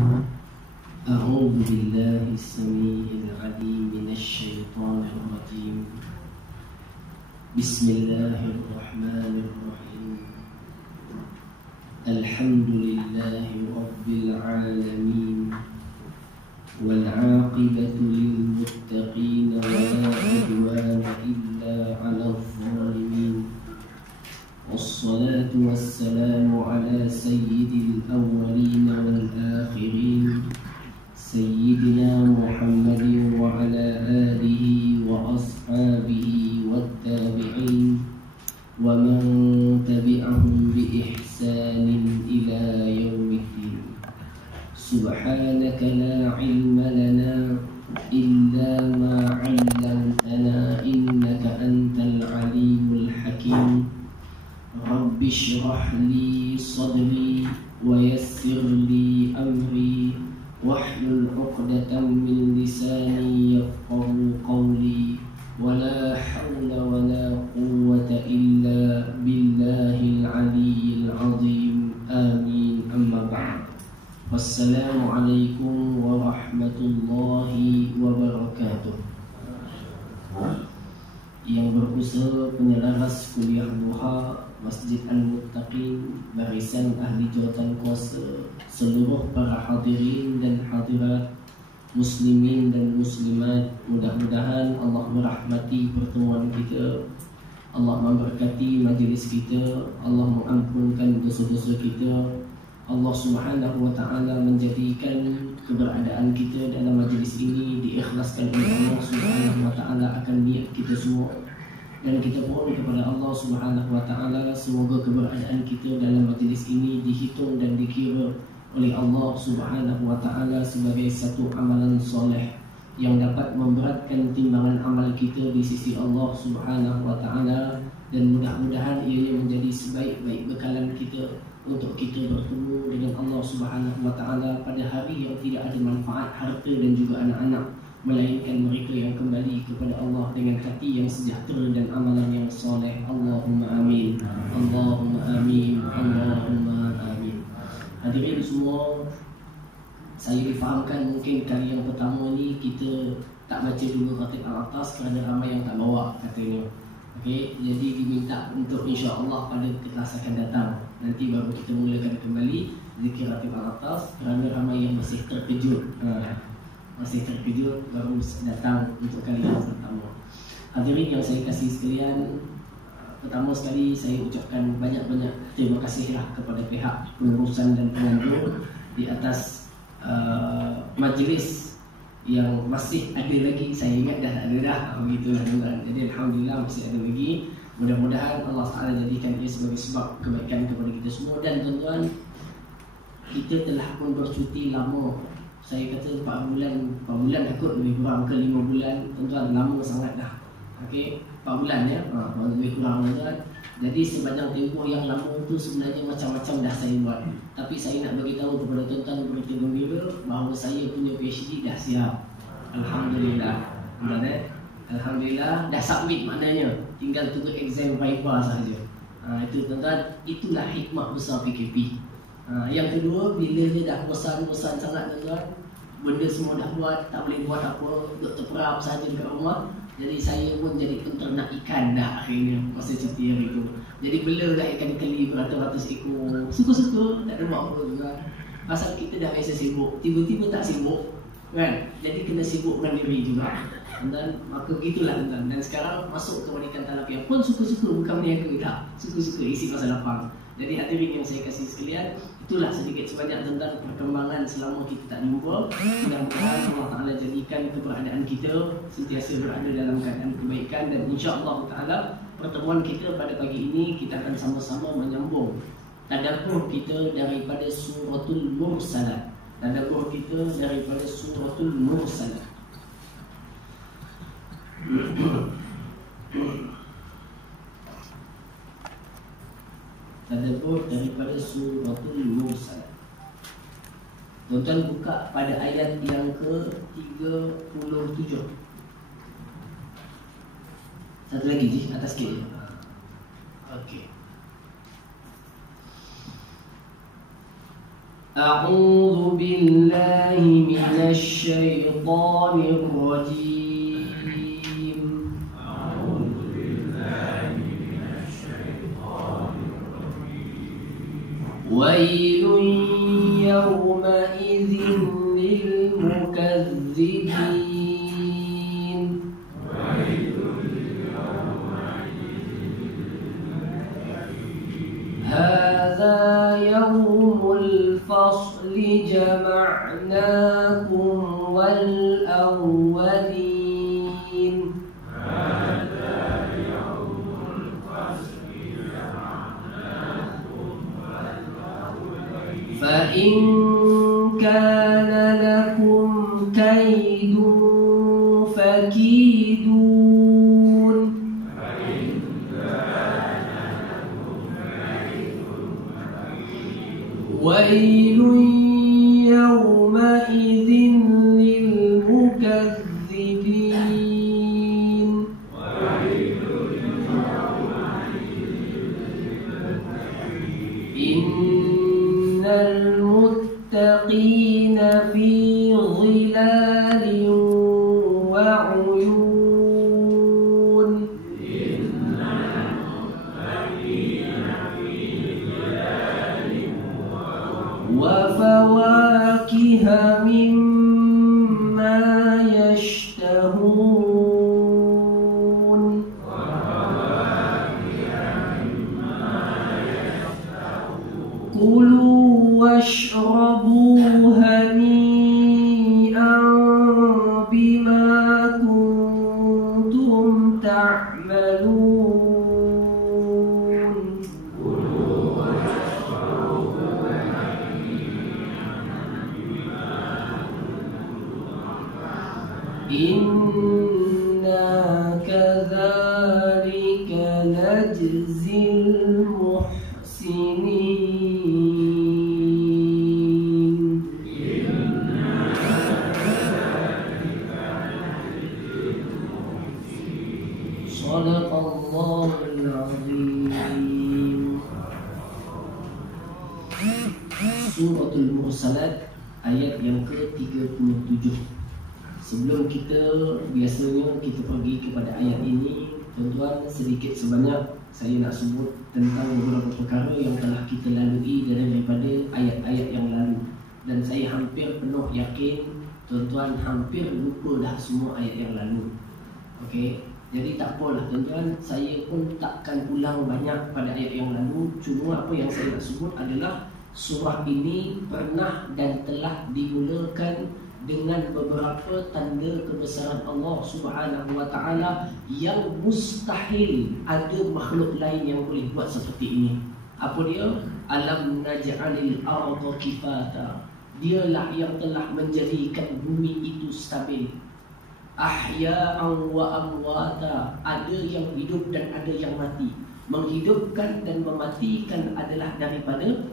أعوذ بالله السميع العليم من الشيطان الرجيم. بسم الله الرحمن الرحيم. الحمد لله رب العالمين، والعاقبة للمتقين ولا عدوان إلا على الظالمين، والصلاة والسلام على سيد الأولين والآخرين سيدنا محمد وعلى آله وأصحابه والتابعين ومن تبعهم بإحسان إلى يوم الدين. سبحانك لا علم لنا إلا ما علمتنا إنك أنت العليم الحكيم. رب اشرح لي صدري ويسر لي أمري واحلل عقدة من لساني يفقه قولي، ولا حول ولا قوة إلا بالله العلي العظيم. آمين. أما بعد، والسلام عليكم ورحمة الله وبركاته. Yang berusaha penyelaras kuliah duha Masjid Al-Muttaqin, barisan ahli jawatan kuasa, seluruh para hadirin dan hadirat, muslimin dan muslimat, mudah-mudahan Allah merahmati pertemuan kita, Allah memberkati majlis kita, Allah mengampunkan dosa-dosa kita, Allah Subhanahu wa ta'ala menjadikan keberadaan kita dalam majlis ini diikhlaskan oleh Allah Subhanahu wa ta'ala akan niat kita semua. Dan kita mohon kepada Allah Subhanahu wa ta'ala semoga keberadaan kita dalam majlis ini dihitung dan dikira oleh Allah Subhanahu wa ta'ala sebagai satu amalan soleh yang dapat memberatkan timbangan amal kita di sisi Allah Subhanahu wa ta'ala, dan mudah-mudahan ianya menjadi sebaik-baik bekalan kita untuk kita bertemu dengan Allah Subhanahu wa ta'ala pada hari yang tidak ada manfaat harta dan juga anak-anak, melainkan mereka yang kembali kepada Allah dengan hati yang sejahtera dan amalan yang soleh. Allahumma amin. Allahumma amin. Allahumma amin. Hadirin semua, saya difahamkan mungkin kali yang pertama ni kita tak baca dulu khatib al-atas kerana ramai yang tak bawa katanya. Okey, jadi diminta untuk insya-Allah pada kelas akan datang nanti baru kita mulakan kembali zikir khatib al-atas kerana ramai yang masih terkejut. Masih terkejut baru datang untuk kali yang pertama. Hadirin yang saya kasih sekalian, pertama sekali saya ucapkan banyak-banyak terima kasihlah kepada pihak pengurusan dan penganjur di atas majlis yang masih ada lagi. Saya ingat dah tak ada dah begitulah tuan. Jadi alhamdulillah masih ada lagi. Mudah-mudahan Allah Taala jadikan ia sebagai sebab kebaikan kepada kita semua. Dan tuan-tuan, kita telah pun bercuti lama. Saya kata 4 bulan takut lebih kurang ke 5 bulan. Tuan-tuan, lama sangat dah. Okey, 4 bulan ya. Lebih kurang tuan. Jadi sepanjang tempoh yang lama tu sebenarnya macam-macam dah saya buat. Tapi saya nak bagi tahu kepada tuan-tuan berita gembira bahawa saya punya PhD dah siap. Alhamdulillah. Alhamdulillah dah submit maknanya. Tinggal tunggu exam viva sahaja. Itu tuan-tuan, itulah hikmah besar PKP. Yang kedua, bila dia dah bosan-bosan sangat tuan-tuan, benda semua dah buat, tak boleh buat apa, duduk terperap sahaja dekat rumah. Jadi saya pun jadi penternak ikan dah akhirnya masa cuti hari tu. Jadi belalah ikan keli beratus-ratus ekor. Suka-suka, tak ada buat apa juga. Pasal kita dah biasa sibuk, tiba-tiba tak sibuk kan? Jadi kena sibukkan diri juga. Dan maka begitulah tuan. Dan sekarang masuk ke wanita talapiah pun suka-suka, bukan berniaga tak. Suka-suka isi masa lapang. Jadi hadirin yang saya kasih sekalian, itulah sedikit sebanyak tentang perkembangan selama kita tak jumpa. Mudah-mudahan Allah Ta'ala jadikan keberadaan kita sentiasa berada dalam keadaan kebaikan. Dan insya-Allah Ta'ala pertemuan kita pada pagi ini kita akan sama-sama menyambung tadabbur kita daripada suratul Mursalat. Tadabbur kita daripada suratul Mursalat. Tadabbur daripada suratul Mursalat. Tuan-tuan buka pada ayat yang ke-37. Satu lagi je, atas sikit je. Okey. أعوذ بالله من الشيطان الرجيم. أعوذ بالله من الشيطان الرجيم. ويل يومئذ للمكذبين. ويل يومئذ للمكذبين. هذا يوم الفصل جمعناكم والأولين. هذا يوم الفصل جمعناكم والأولين. فإن كان لكم كيد فكيدون. فإن كان لكم كيد فكيدون. ويل يومئذ للمكذبين. ويل يومئذ للمكذبين. إن المتقين في ظلال وعيون. إن المتقين في ظلال وفواكه مما يشتهون. كلوا واشربوا هنيئا بما كنتم تعملون. إنا كذلك نجزي المحسنين. صدق الله العظيم. Suratul Mursalat ayat yang ke-37. Sebelum biasanya kita pergi kepada ayat ini, tuan-tuan, sedikit sebanyak saya nak sebut tentang beberapa perkara yang telah kita lalui daripada ayat-ayat yang lalu. Dan saya hampir penuh yakin tuan-tuan hampir lupa dah semua ayat yang lalu. Okey, jadi tak apalah tuan-tuan, saya pun takkan ulang banyak pada ayat yang lalu. Cuma apa yang saya nak sebut adalah surah ini pernah dan telah dimulakan dengan beberapa tanda kebesaran Allah Subhanahu wa taala yang mustahil ada makhluk lain yang boleh buat seperti ini. Apa dia? Alam naj'alil arda kifata. Dialah yang telah menjadikan bumi itu stabil. Ahya'an wa amwata. Ada yang hidup dan ada yang mati. Menghidupkan dan mematikan adalah daripada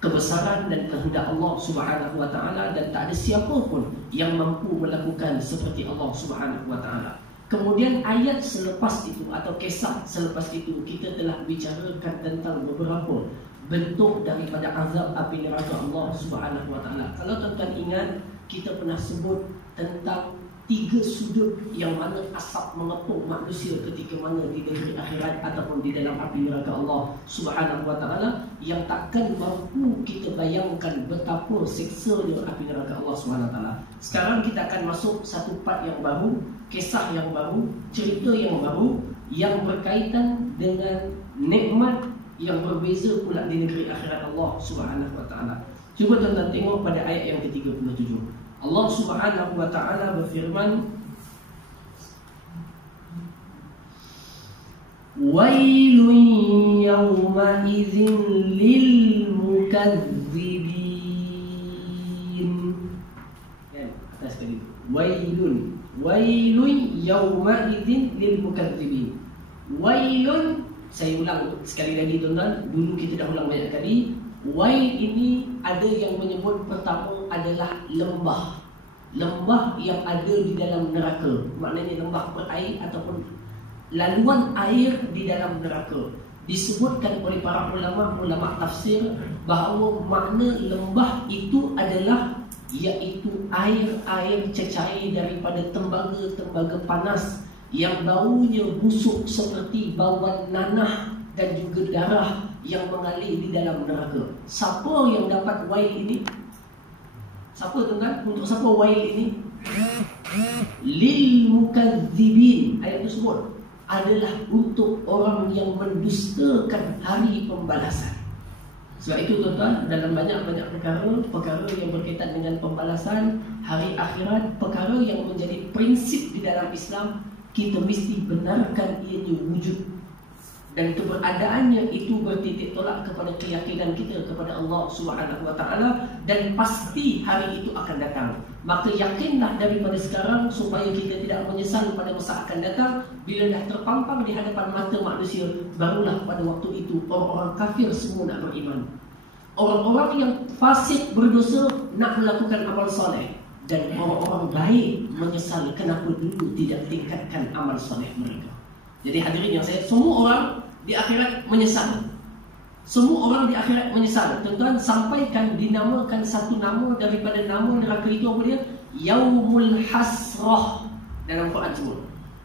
kebesaran dan kehendak Allah Subhanahu wa taala, dan tak ada siapa pun yang mampu melakukan seperti Allah Subhanahu wa taala. Kemudian ayat selepas itu atau kisah selepas itu kita telah bicarakan tentang beberapa bentuk daripada azab api neraka Allah Subhanahu wa taala. Kalau tuan-tuan ingat, kita pernah sebut tentang 3 sudut yang mana asap mengepung manusia ketika mana di negeri akhirat ataupun di dalam api neraka Allah Subhanahu wa taala, yang takkan mampu kita bayangkan betapa siksanya api neraka Allah Subhanahu wa taala. Sekarang kita akan masuk satu part yang baru, kisah yang baru, cerita yang baru yang berkaitan dengan nikmat yang berbeza pula di negeri akhirat Allah Subhanahu wa taala. Cuba tuan-tuan tengok pada ayat yang ke-37. Allah Subhanahu wa taala berfirman, Wailun yawma'izin lil mukadzibin. Atas sekali. Wailun yawma'izin lil mukadzibin. Wailun, saya ulang sekali lagi tuan-tuan. Dulu kita dah ulang banyak kali. Wail ini ada yang menyebut pertama adalah lembah. Lembah yang ada di dalam neraka. Maknanya lembah berair ataupun laluan air di dalam neraka. disebutkan oleh para ulama tafsir bahawa makna lembah itu adalah iaitu air cecair daripada tembaga panas yang baunya busuk seperti bauan nanah dan juga darah yang mengalir di dalam neraka. Siapa yang dapat wail ini? Siapa tuan-tuan? Untuk siapa wail ini? Lil mukadzibin. Ayat tersebut adalah untuk orang yang mendustakan hari pembalasan. Sebab itu tuan-tuan, dalam banyak-banyak perkara yang berkaitan dengan pembalasan hari akhirat, perkara yang menjadi prinsip di dalam Islam, kita mesti benarkan ianya wujud. Dan keberadaannya itu bertitik tolak kepada keyakinan kita kepada Allah Subhanahu Wa Taala, dan pasti hari itu akan datang. Maka yakinlah daripada sekarang supaya kita tidak menyesal pada masa akan datang. Bila dah terpampang di hadapan mata manusia, barulah pada waktu itu orang-orang kafir semua nak beriman. Orang-orang yang fasik berdosa nak melakukan amal soleh, dan orang-orang baik menyesal kenapa dulu tidak tingkatkan amal soleh mereka. Jadi hadirin yang saya, semua orang di akhirat menyesal. Semua orang di akhirat menyesal. Tuan-tuan, sampaikan dinamakan satu nama daripada nama neraka itu, apa dia? Yaumul Hasrah dalam Quran sebut,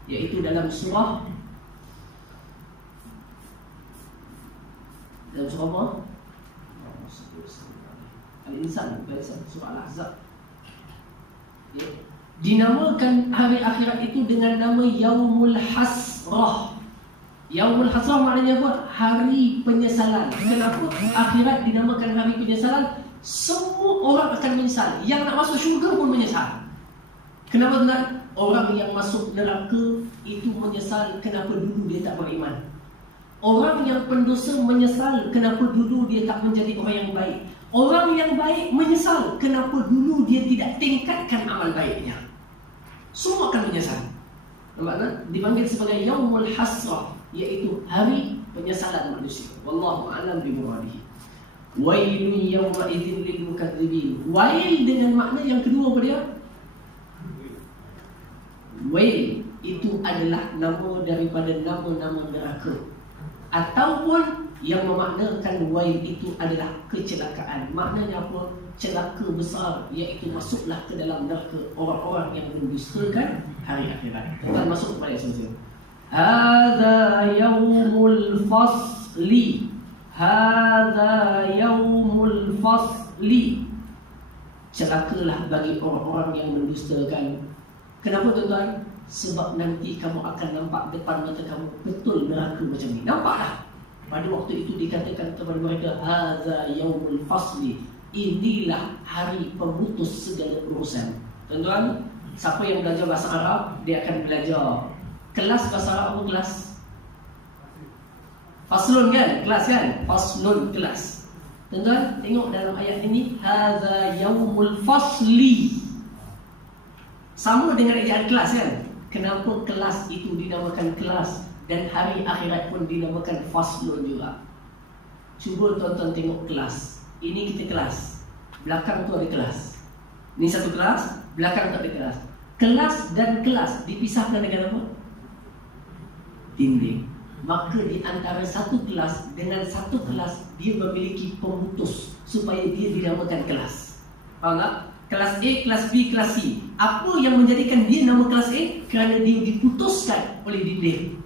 iaitu dalam surah apa? Al-Insan, surah Al-Ahzab. Dinamakan hari akhirat itu dengan nama Yaumul Hasrah. Yaumul Hasrah maknanya apa? Hari penyesalan. Kenapa akhirat dinamakan hari penyesalan? Semua orang akan menyesal. Yang nak masuk syurga pun menyesal. Kenapa tuan? Orang yang masuk neraka itu menyesal kenapa dulu dia tak beriman. Orang yang pendosa menyesal kenapa dulu dia tak menjadi orang yang baik. Orang yang baik menyesal kenapa dulu dia tidak tingkatkan amal baiknya. Semua akan menyesal. Nampak tak? Dipanggil sebagai Yaumul Hasrah, iaitu hari penyesalan manusia. Wallahu a'lam bimuradihi. Wailun yawma idzin lil mukadzibin. Wail dengan makna yang kedua apa dia? Wail itu adalah nama daripada nama-nama neraka, ataupun yang memaknakan wail itu adalah kecelakaan. Maknanya apa? Celaka besar, iaitu masuklah ke dalam neraka orang-orang yang mendustakan hari akhirat. Kita masuk kepada ayat seterusnya. Hadza yaumul fasli. Hadza yaumul fasli. Celakalah bagi orang-orang yang mendustakan. Kenapa tuan-tuan? Sebab nanti kamu akan nampak depan mata kamu betul neraka macam ni. Nampaklah. Pada waktu itu dikatakan kepada mereka, hadza yaumul fasli. Inilah hari pemutus segala urusan. Tuan-tuan, siapa yang belajar bahasa Arab, dia akan belajar kelas bahasa Arab. Apa kelas? Faslun kan? Kelas kan? Faslun, kelas. Tuan-tuan, tengok dalam ayat ini, hadza yaumul fasli. Sama dengan ejaan kelas kan? Kenapa kelas itu dinamakan kelas dan hari akhirat pun dinamakan faslun juga? Cuba tuan-tuan tengok kelas. Ini kita kelas, belakang tu ada kelas. Ini satu kelas, belakang tu ada kelas. Kelas dan kelas dipisahkan dengan apa? Dinding. Maka di antara satu kelas dengan satu kelas, dia memiliki pemutus supaya dia dinamakan kelas. Faham tak? Kelas A, kelas B, kelas C. Apa yang menjadikan dia nama kelas A? Kerana dia diputuskan oleh dinding.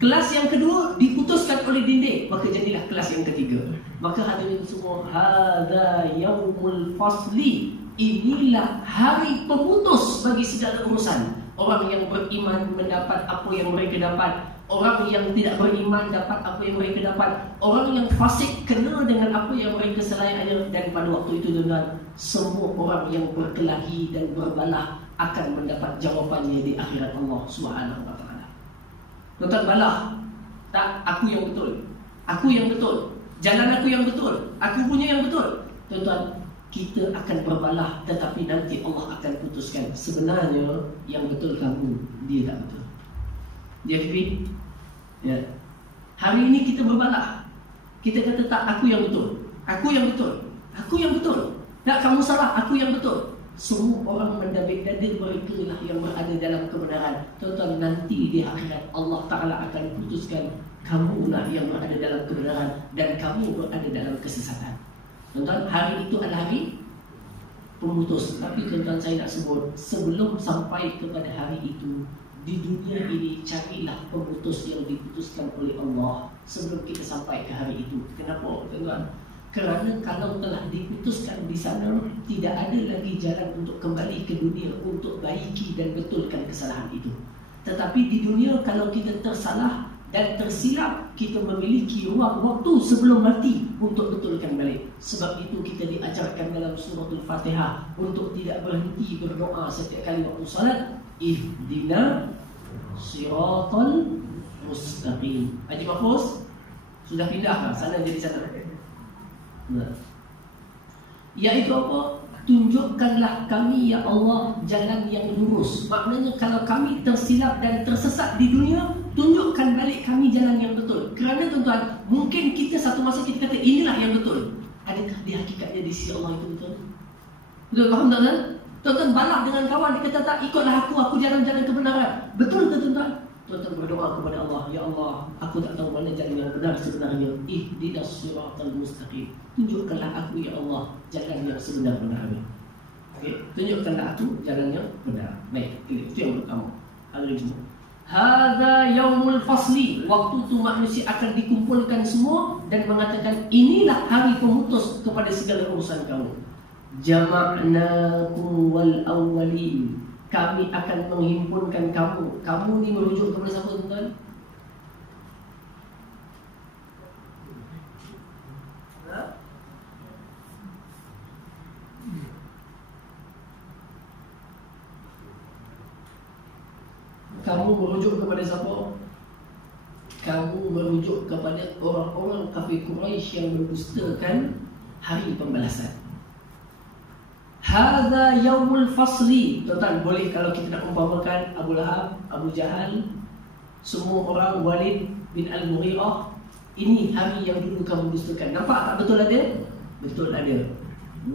Kelas yang kedua diputuskan oleh dinding, maka jadilah kelas yang ketiga. Maka hadirin semua, hadza yaumul fasli. Inilah hari pemutus bagi segala urusan. Orang yang beriman mendapat apa yang mereka dapat. Orang yang tidak beriman dapat apa yang mereka dapat. Orang yang fasik kena dengan apa yang mereka selainnya. Dan pada waktu itu tuan-tuan, semua orang yang berkelahi dan berbalah akan mendapat jawapannya di akhirat Allah Subhanahu Wa Taala. Tuan-tuan balah, tak, aku yang betul, aku yang betul, jalan aku yang betul, aku punya yang betul. Tuan-tuan, kita akan berbalah, tetapi nanti Allah akan putuskan sebenarnya yang betul kamu, dia tak betul. Dia fikir, ya. Hari ini kita berbalah, kita kata tak, aku yang betul, aku yang betul, aku yang betul. Tak, kamu salah, aku yang betul. Semua orang mendabik-dabik mereka lah yang berada dalam kebenaran. Tuan-tuan, nanti di akhirat Allah Ta'ala akan putuskan kamu lah yang berada dalam kebenaran dan kamu berada dalam kesesatan. Tuan-tuan, hari itu adalah hari pemutus. Tapi tuan-tuan, saya nak sebut, sebelum sampai kepada hari itu, di dunia ini carilah pemutus yang diputuskan oleh Allah sebelum kita sampai ke hari itu. Kenapa, tuan-tuan? Kerana kalau telah diputuskan di sana, tidak ada lagi jalan untuk kembali ke dunia untuk baiki dan betulkan kesalahan itu. Tetapi di dunia, kalau kita tersalah dan tersilap, kita memiliki ruang waktu sebelum mati untuk betulkan balik. Sebab itu kita diajarkan dalam suratul Fatihah untuk tidak berhenti berdoa setiap kali waktu salat. Ihdina siratal mustaqim. Haji Mahfuz sudah pindah sana jadi sana. Nah. Iaitu apa? Tunjukkanlah kami ya Allah jalan yang lurus. Maknanya kalau kami tersilap dan tersesat di dunia, tunjukkan balik kami jalan yang betul. Kerana tuan-tuan, mungkin kita satu masa kita kata inilah yang betul. Adakah di hakikatnya di sisi Allah itu betul? Betul, faham tak kan? Tuan-tuan balak dengan kawan, dia kata tak, ikutlah aku jalan-jalan kebenaran. Betul tak tuan-tuan? Tuan-tuan berdoa kepada Allah, ya Allah, aku tak tahu mana jalan yang benar sebenarnya. Ihdinas siratal mustaqim. Tunjukkanlah aku ya Allah jalan yang sebenar-benarnya. Okey, tunjukkanlah aku jalan yang benar. Baik, itu yang pertama. Hari Jumaat. Hadza yaumul fasli. Waktu tu manusia akan dikumpulkan semua dan mengatakan inilah hari pemutus kepada segala urusan kamu. Jama'nakum wal awwalin. Kami akan menghimpunkan kamu. Kamu ni merujuk kepada siapa, tuan-tuan? Kamu merujuk kepada siapa? Kamu merujuk kepada orang-orang kafir Quraisy yang mendustakan hari pembalasan. Hadza yaumul fasli. Tuan-tuan, boleh kalau kita nak umpamakan Abu Lahab, Abu Jahal, semua orang, Walid bin Al-Mughirah, ini hari yang dulu kamu dustakan. Nampak tak betul ada? Betul ada.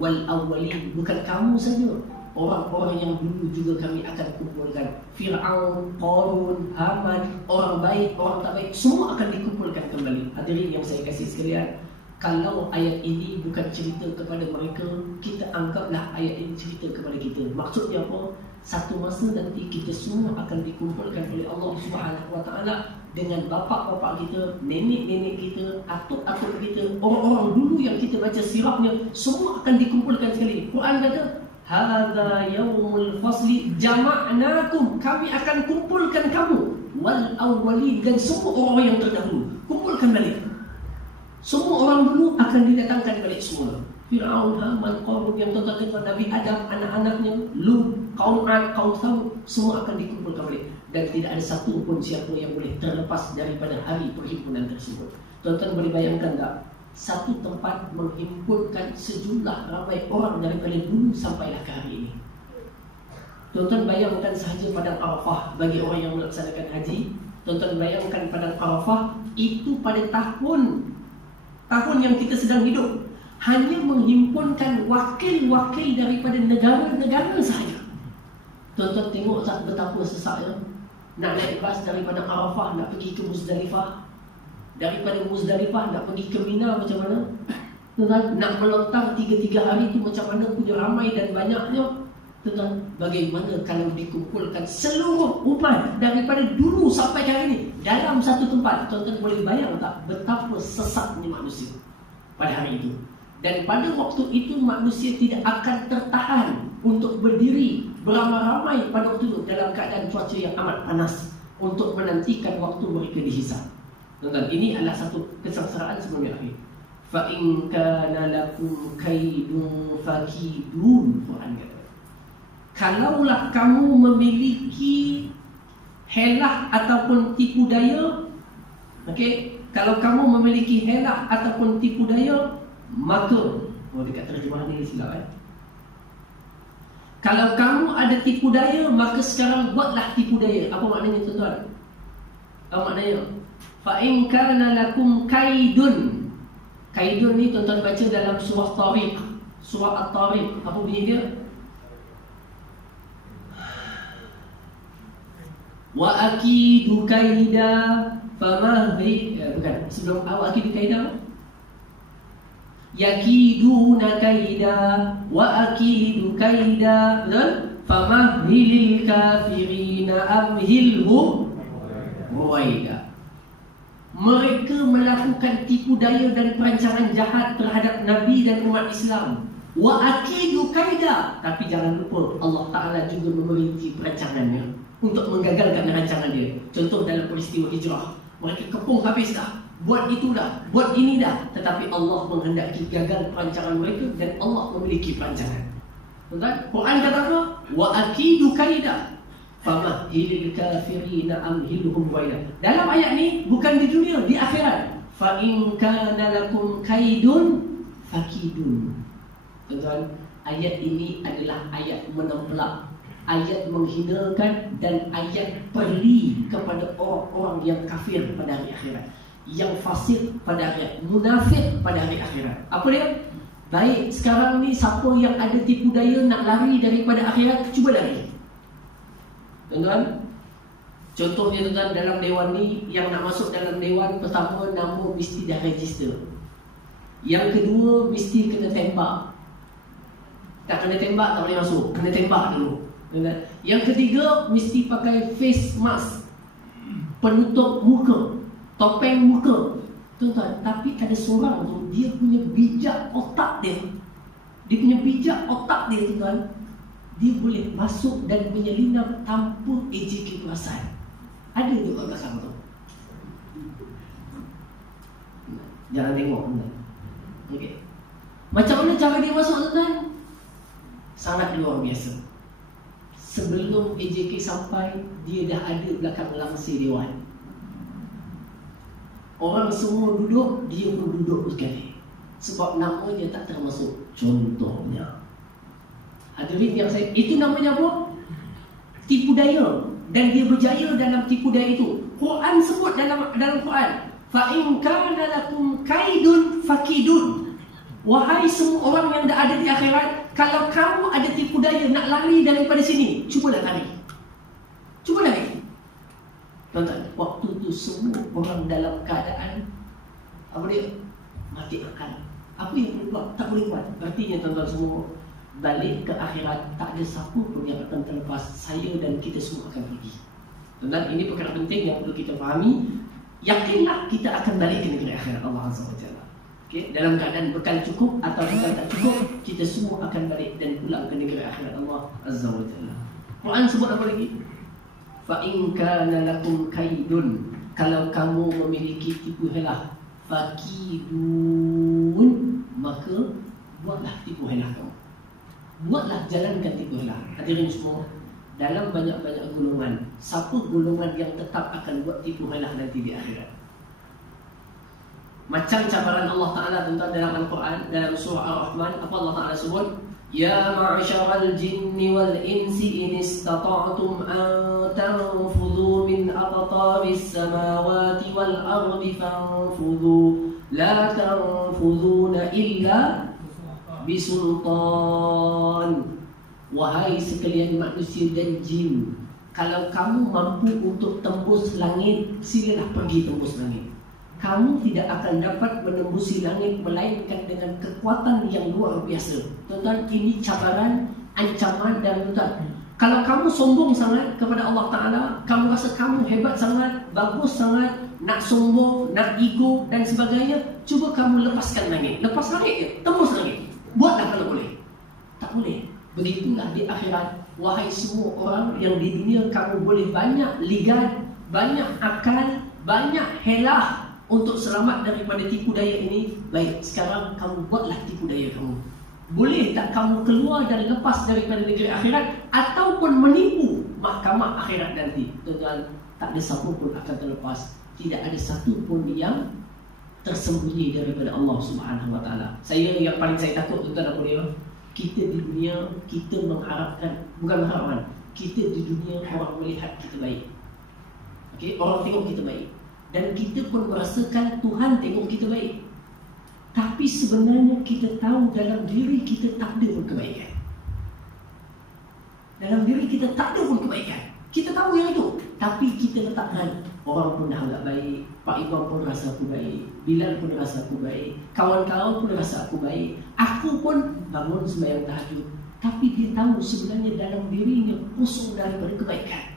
Wal awwalin, bukan kamu saja. Orang-orang yang dulu juga kami akan kumpulkan. Fir'aun, Qarun, Haman, orang baik, orang tak baik, semua akan dikumpulkan kembali. Hadirin yang saya kasih sekalian, kalau ayat ini bukan cerita kepada mereka, kita anggaplah ayat ini cerita kepada kita. Maksudnya apa? Satu masa nanti kita semua akan dikumpulkan oleh Allah Subhanahu Wa Taala dengan bapa-bapa kita, nenek-nenek kita, atuk-atuk kita, orang-orang dulu yang kita baca sirahnya, semua akan dikumpulkan sekali. Quran kata, hadza yaumul fasli jama'nakum. Kami akan kumpulkan kamu, wal awwalin, dan semua orang yang terdahulu. Kumpulkan balik. Semua orang dulu akan didatangkan balik semula. Fir'aun, Haman, Qarun, yang tuan-tuan kata Nabi Adam, anak-anaknya, Lut, kaum Ad, kaum Thamud, semua akan dikumpulkan balik. Dan tidak ada satu pun siapa yang boleh terlepas daripada hari perhimpunan tersebut. Tuan-tuan boleh bayangkan tak? Satu tempat menghimpunkan sejumlah ramai orang daripada dulu sampailah ke hari ini. Tuan-tuan bayangkan sahaja Padang Arafah bagi orang yang melaksanakan haji. Tuan-tuan bayangkan Padang Arafah itu pada tahun yang kita sedang hidup, hanya menghimpunkan wakil-wakil daripada negara-negara sahaja. Tuan-tuan tengok betapa sesaknya. Nak naik bas daripada Arafah nak pergi ke Muzdalifah, daripada Muzdalifah nak pergi ke Mina, macam mana? Tuan-tuan, nak melontar 3 hari itu macam mana punya ramai dan banyaknya. Tuan-tuan, bagaimana kalau dikumpulkan seluruh umat daripada dulu sampai hari ini dalam satu tempat? Tuan-tuan boleh bayang tak betapa sesatnya manusia pada hari itu? Dan pada waktu itu manusia tidak akan tertahan untuk berdiri beramai-ramai pada waktu itu dalam keadaan cuaca yang amat panas untuk menantikan waktu mereka dihisab. Tuan-tuan, ini adalah satu kesengsaraan sebelum akhir. Fa in kana lakum kaidun fakidun, Quran kata. Kalaulah kamu memiliki helah ataupun tipu daya, okey, kalau kamu memiliki helah ataupun tipu daya, maka dekat terjemahan ini silap Kalau kamu ada tipu daya, maka sekarang buatlah tipu daya. Apa maknanya, tuan-tuan? Apa maknanya? Fa in kana lakum kaidun. Kaidun ni tuan-tuan baca dalam surah Tariq, surah At-Tariq. Apa bunyi dia? Wa akidu kaida bukan, sebelum awal akidu kaidah, yakiduna kaida wa akidu kaida, betul? Famahilil kafirina amhilhum ruwaida. Mereka melakukan tipu daya dan perancangan jahat terhadap Nabi dan umat Islam. Wa akidu kaida, tapi jangan lupa Allah Ta'ala juga memerinci perancangannya untuk menggagalkan rancangan dia. Contoh dalam peristiwa hijrah, mereka kepung habis dah, buat itu dah, buat ini dah, tetapi Allah menghendaki gagal perancangan mereka dan Allah memiliki perancangan. Betul? Quran kata apa? Wa akidu kaida famahilil kafirina amhilhum ruwaida. Dalam ayat ni bukan di dunia, di akhirat. Fa in kana lakum kaidun fakidun. Tuan-tuan, ayat ini adalah ayat menempelak, ayat menghinakan dan ayat perli kepada orang-orang yang kafir pada hari akhirat, yang fasik pada hari, munafik pada hari akhirat. Apa dia? Baik, sekarang ni siapa yang ada tipu daya nak lari daripada akhirat, cuba lari. Tuan-tuan, contohnya tuan-tuan, dalam dewan ni, yang nak masuk dalam dewan, pertama nama mesti dah register. Yang kedua mesti kena tembak. Tak kena tembak tak boleh masuk, kena tembak dulu. Yang ketiga mesti pakai face mask, penutup muka, topeng muka. Tuan-tuan, tapi ada seorang tu, dia punya bijak otak dia. Dia punya bijak otak dia, tuan-tuan, dia boleh masuk dan menyelinap tanpa AJK perasan. Ada tu kat belakang tu. Jangan tengok, tuan-tuan. Okey. Macam mana cara dia masuk, tuan-tuan? Sangat luar biasa. Sebelum AJK sampai, dia dah ada belakang langsir dewan. Orang semua duduk, dia pun duduk sekali. Sebab namanya tak termasuk. Contohnya, hadirin yang saya, itu namanya apa? Tipu daya. Dan dia berjaya dalam tipu daya itu. Quran sebut dalam Quran, fa in kana lakum kaidun fakidun. Wahai semua orang yang dah ada di akhirat, kalau kamu ada tipu daya nak lari daripada sini, cubalah lari. Cuba lari. Tuan-tuan, waktu tu semua orang dalam keadaan apa dia? Mati akal. Apa yang boleh buat? Tak boleh buat. Artinya tuan-tuan semua, balik ke akhirat, tak ada siapa pun yang akan terlepas. Saya dan kita semua akan pergi. Tuan-tuan, ini perkara penting yang perlu kita fahami. Yakinlah kita akan balik ke negeri akhirat Allah Azza wa Jalla. Okay? Dalam keadaan bekal cukup atau bekal tak cukup, kita semua akan balik dan pulang ke negeri akhirat Allah Azza wa Jalla. Quran sebut apa lagi? Fa in kana lakum kaidun, kalau kamu memiliki tipu helah, fakidun, maka buatlah tipu helah kamu. Buatlah, jalankan tipu helah. Hadirin semua, dalam banyak-banyak golongan, siapa golongan yang tetap akan buat tipu helah nanti di akhirat? Macam cabaran Allah Ta'ala tentang dalam Al-Quran, dalam surah Ar-Rahman, apa Allah Ta'ala sebut? Ya ma'asyaral jinni wal insi in istata'tum an tanfudhu min aqtaris samawati wal ardi fanfudhu la tanfudhuna illa bisultan. Wahai sekalian manusia dan jin, kalau kamu mampu untuk tembus langit, silalah pergi tembus langit. Kamu tidak akan dapat menembusi langit melainkan dengan kekuatan yang luar biasa. Tuan-tuan, ini cabaran, ancaman dan tuan. Kalau kamu sombong sangat kepada Allah Ta'ala, kamu rasa kamu hebat sangat, bagus sangat, nak sombong, nak ego dan sebagainya, cuba kamu lepaskan langit. Lepas langit je, tembus langit. Buatlah kalau boleh. Tak boleh. Begitulah di akhirat. Wahai semua orang yang di dunia kamu boleh banyak ligat, banyak akal, banyak helah untuk selamat daripada tipu daya ini. Baik, sekarang kamu buatlah tipu daya kamu. Boleh tak kamu keluar dan lepas daripada negeri akhirat ataupun menipu mahkamah akhirat nanti? Tuan-tuan, tak ada siapa pun akan terlepas. Tidak ada satu pun yang tersembunyi daripada Allah Subhanahu Wa Taala. Saya yang paling saya takut, tuan-tuan, apa dia? Kita di dunia, kita mengharapkan, bukan mengharapkan, kita di dunia orang melihat kita baik. Okay? Orang tengok kita baik. Dan kita pun merasakan Tuhan tengok kita baik. Tapi sebenarnya kita tahu dalam diri kita tak ada pun kebaikan. Dalam diri kita tak ada pun kebaikan. Kita tahu yang itu. Tapi kita letakkan Orang pun dah agak baik, Pak Imam pun rasa aku baik, Bilal pun rasa aku baik, kawan-kawan pun rasa aku baik. Aku pun bangun sembahyang tahajud, tapi dia tahu sebenarnya dalam dirinya kosong daripada kebaikan.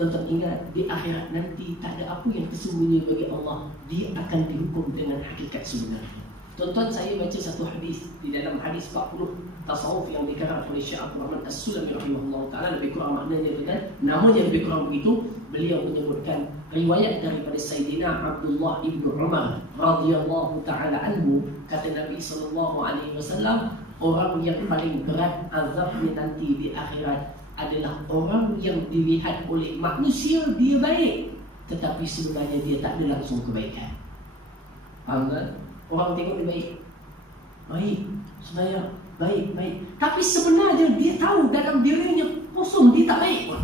Tuan-tuan ingat, di akhirat nanti tak ada apa yang tersembunyi bagi Allah. Dia akan dihukum dengan hakikat sebenarnya. Tuan-tuan, saya baca satu hadis di dalam hadis 40 tasawuf yang dikarang oleh Syekh Abdul Rahman As-Sulami rahimahullah ta'ala. Lebih kurang maknanya dengan namanya lebih kurang begitu. Beliau menyebutkan riwayat daripada Sayyidina Abdullah ibnu Umar radhiyallahu ta'ala anhu. Kata Nabi SAW, orang yang paling berat azabnya nanti di akhirat adalah orang yang dilihat oleh manusia dia baik, tetapi sebenarnya dia tak ada langsung kebaikan. Faham tak? Orang tengok dia baik, baik, sebenarnya baik, baik, tapi sebenarnya dia tahu dalam dirinya kosong, dia tak baik pun.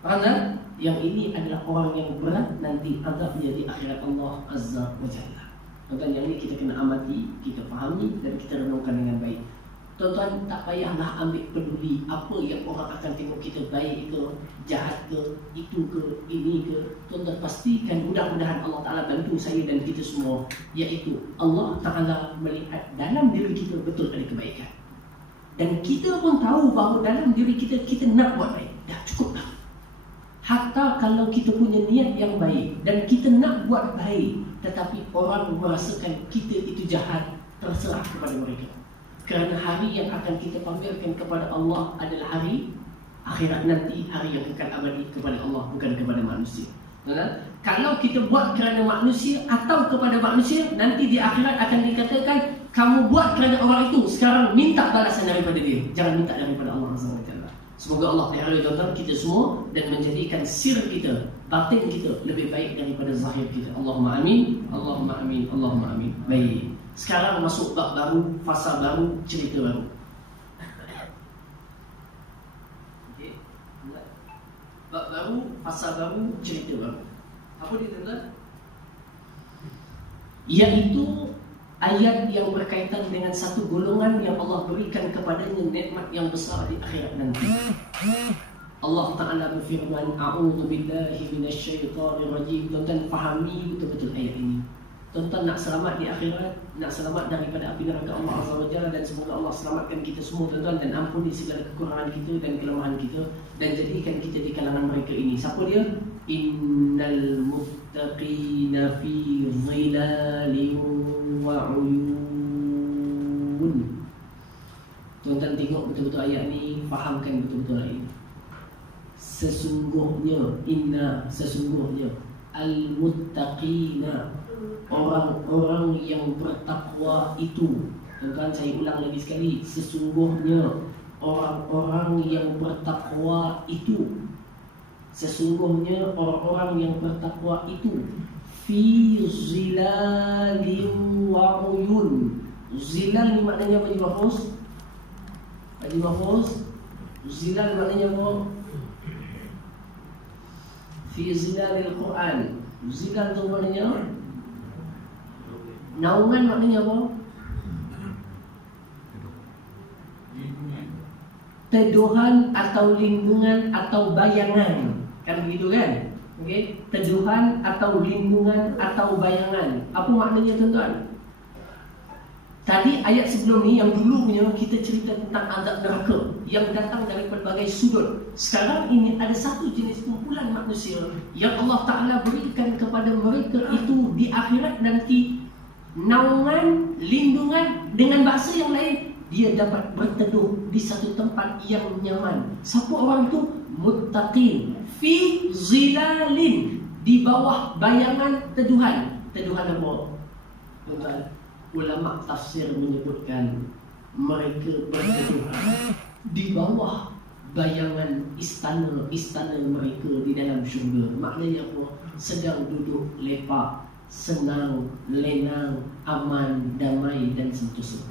Faham tak? Yang ini adalah orang yang berat nanti azabnya di akhirat Allah Azza wa Jalla. Tuan-tuan, yang ini kita kena amati, kita fahami dan kita renungkan dengan baik. Tuan-tuan, tak payahlah ambil peduli apa yang orang akan tengok kita baik ke, jahat ke, itu ke, ini ke. Tuan-tuan pastikan, mudah-mudahan Allah Ta'ala bantu saya dan kita semua, iaitu Allah Ta'ala melihat dalam diri kita betul ada kebaikan. Dan kita pun tahu bahawa dalam diri kita, kita nak buat baik. Dah cukup dah. Hatta kalau kita punya niat yang baik dan kita nak buat baik, tetapi orang merasakan kita itu jahat, terserah kepada mereka. Kerana hari yang akan kita pamerkan kepada Allah adalah hari akhirat nanti, hari yang kekal abadi kepada Allah, bukan kepada manusia. Kalau kita buat kerana manusia atau kepada manusia, nanti di akhirat akan dikatakan, kamu buat kerana orang itu, sekarang minta balasan daripada dia, jangan minta daripada Allah SWT. Semoga Allah pelihara tuan-tuan kita semua dan menjadikan sir kita, batin kita lebih baik daripada zahir kita. Allahumma amin, Allahumma amin, Allahumma amin. Baik, sekarang masuk bab baru, fasa baru, cerita baru. Okay. Bab baru, fasa baru, cerita baru. Apa dia tuan-tuan? Iaitu ayat yang berkaitan dengan satu golongan yang Allah berikan kepadanya nikmat yang besar di akhirat nanti. Allah Ta'ala berfirman, A'udhu billahi minasyaitanir rajim. Tuan-tuan fahami betul-betul ayat ini. Tuan-tuan nak selamat di akhirat, nak selamat daripada api neraka Allah Azza wa Jalla, dan semoga Allah selamatkan kita semua tuan-tuan, dan ampuni segala kekurangan kita dan kelemahan kita, dan jadikan kita di kalangan mereka ini. Siapa dia? Innal muttaqina fi zilalin wa uyun. Tuan-tuan tengok betul-betul ayat ni, fahamkan betul-betul ayat ini. Sesungguhnya, sesungguhnya al-muttaqina, orang-orang yang bertakwa itu. Tuan-tuan, saya ulang lagi sekali, sesungguhnya orang-orang yang bertakwa itu. Sesungguhnya orang-orang yang bertakwa itu fi zilalin wa uyun. Zilal ni maknanya apa, Haji Mahfuz? Haji Mahfuz, zilal maknanya apa? Fi zilalil Quran. Zilal tu maknanya naungan, maknanya apa? Teduhan atau lindungan atau bayangan. Kan begitu kan? Okey, teduhan atau lindungan atau bayangan. Apa maknanya tuan-tuan? Tadi ayat sebelum ni yang dulu punya kita cerita tentang azab neraka yang datang dari pelbagai sudut. Sekarang ini ada satu jenis kumpulan manusia yang Allah Ta'ala berikan kepada mereka itu di akhirat nanti naungan, lindungan, dengan bahasa yang lain, dia dapat berteduh di satu tempat yang nyaman. Siapa orang itu? Muttaqin fi zilalin, di bawah bayangan teduhan. Teduhan apa? Tuan-tuan, ulama tafsir menyebutkan mereka berteduh di bawah bayangan istana-istana mereka di dalam syurga. Maknanya apa? Sedang duduk lepak, senang, lenang, aman, damai dan sentosa.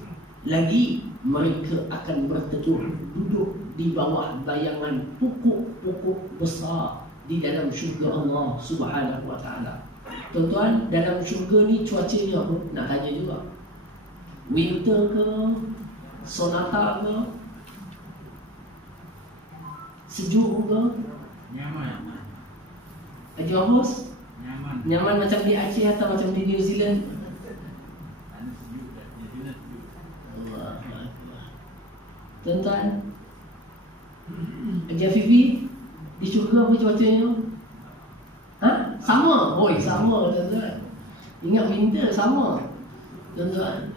Lagi mereka akan berteduh, duduk di bawah bayangan pokok-pokok besar di dalam syurga Allah Subhanahu wa Ta'ala. Tuan-tuan, dalam syurga ni cuacanya apa? Nak tanya juga. Winter ke? Sonata ke? Sejuk ke? Nyaman. Haji Mahfuz? Nyaman. Nyaman macam di Aceh atau macam di New Zealand? Sana sejuk dah. Di sini sejuk. Allah Akbar. Tuan-tuan, Haji Afifi, di syurga apa cuacanya? Ha? Sama? Oi, sama tuan-tuan. Ingat winter sama. Tuan-tuan,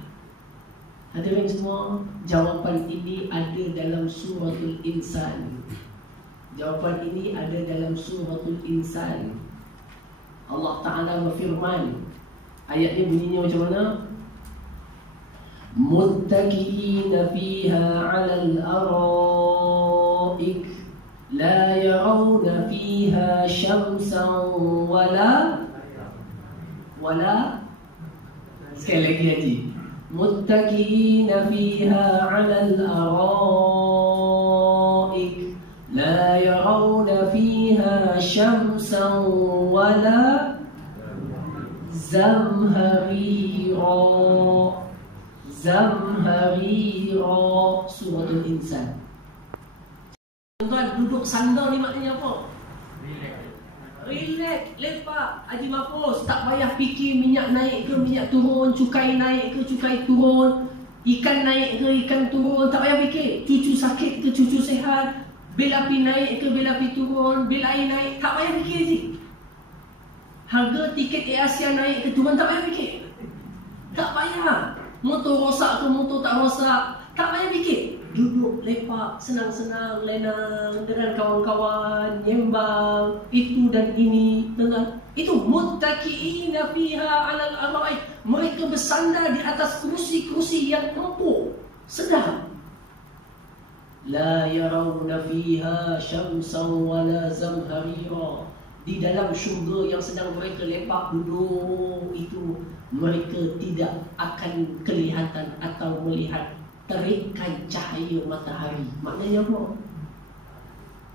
hadirin semua, jawapan ini ada dalam suratul Insan. Jawapan ini ada dalam suratul Insan. Allah Ta'ala berfirman, ayat ni bunyinya macam mana? Muttaqiina fiha 'alal araik la yarawna fiha syamsan wala sekali lagi Haji. Muttaqiina fiha 'alal araik la yarawna fiha syamsan wala zamharira. Zamharira, suratul Insan. Tuan-tuan, duduk sandar ni maknanya apa? Relax, lepak. Haji Mahfuz, tak payah fikir minyak naik ke minyak turun, cukai naik ke cukai turun, ikan naik ke ikan turun, tak payah fikir. Cucu sakit ke cucu sihat, bil api naik ke bil api turun, bil air naik, tak payah fikir Haji. Harga tiket Air Asia naik ke turun, tak payah fikir. Tak payah. Motor rosak ke motor tak rosak, tak payah fikir. Duduk lepak, senang-senang, lenang dengan kawan-kawan, nyembang itu dan ini. Dengar, itu muttaqiina fiha 'alal araik. Mereka bersandar di atas kerusi-kerusi yang empuk, sedap. La yarawna fiha syamsan wala zamharira. Di dalam syurga yang sedang mereka lepak duduk itu, mereka tidak akan kelihatan atau melihat terikan cahaya matahari. Maknanya apa?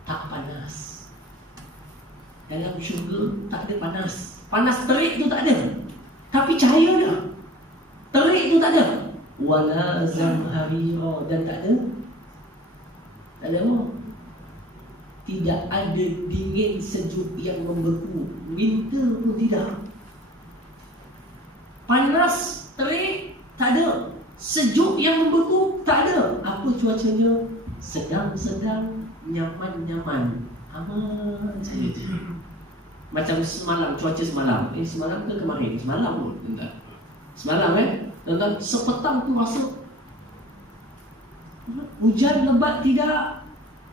Tak panas. Dalam syurga tak ada panas. Panas terik tu tak ada, tapi cahaya ada. Terik tu tak ada. Wala zamharira, dan tak ada apa? Tidak ada dingin sejuk yang membeku. Winter pun tidak. Panas, terik, tak ada. Sejuk yang membeku, tak ada. Apa cuacanya? Sedang-sedang, nyaman-nyaman. Aman saja. Macam semalam, cuaca semalam. Semalam ke kemarin? Semalam pun. Semalam tuan-tuan, sepetang tu rasa hujan lebat tidak,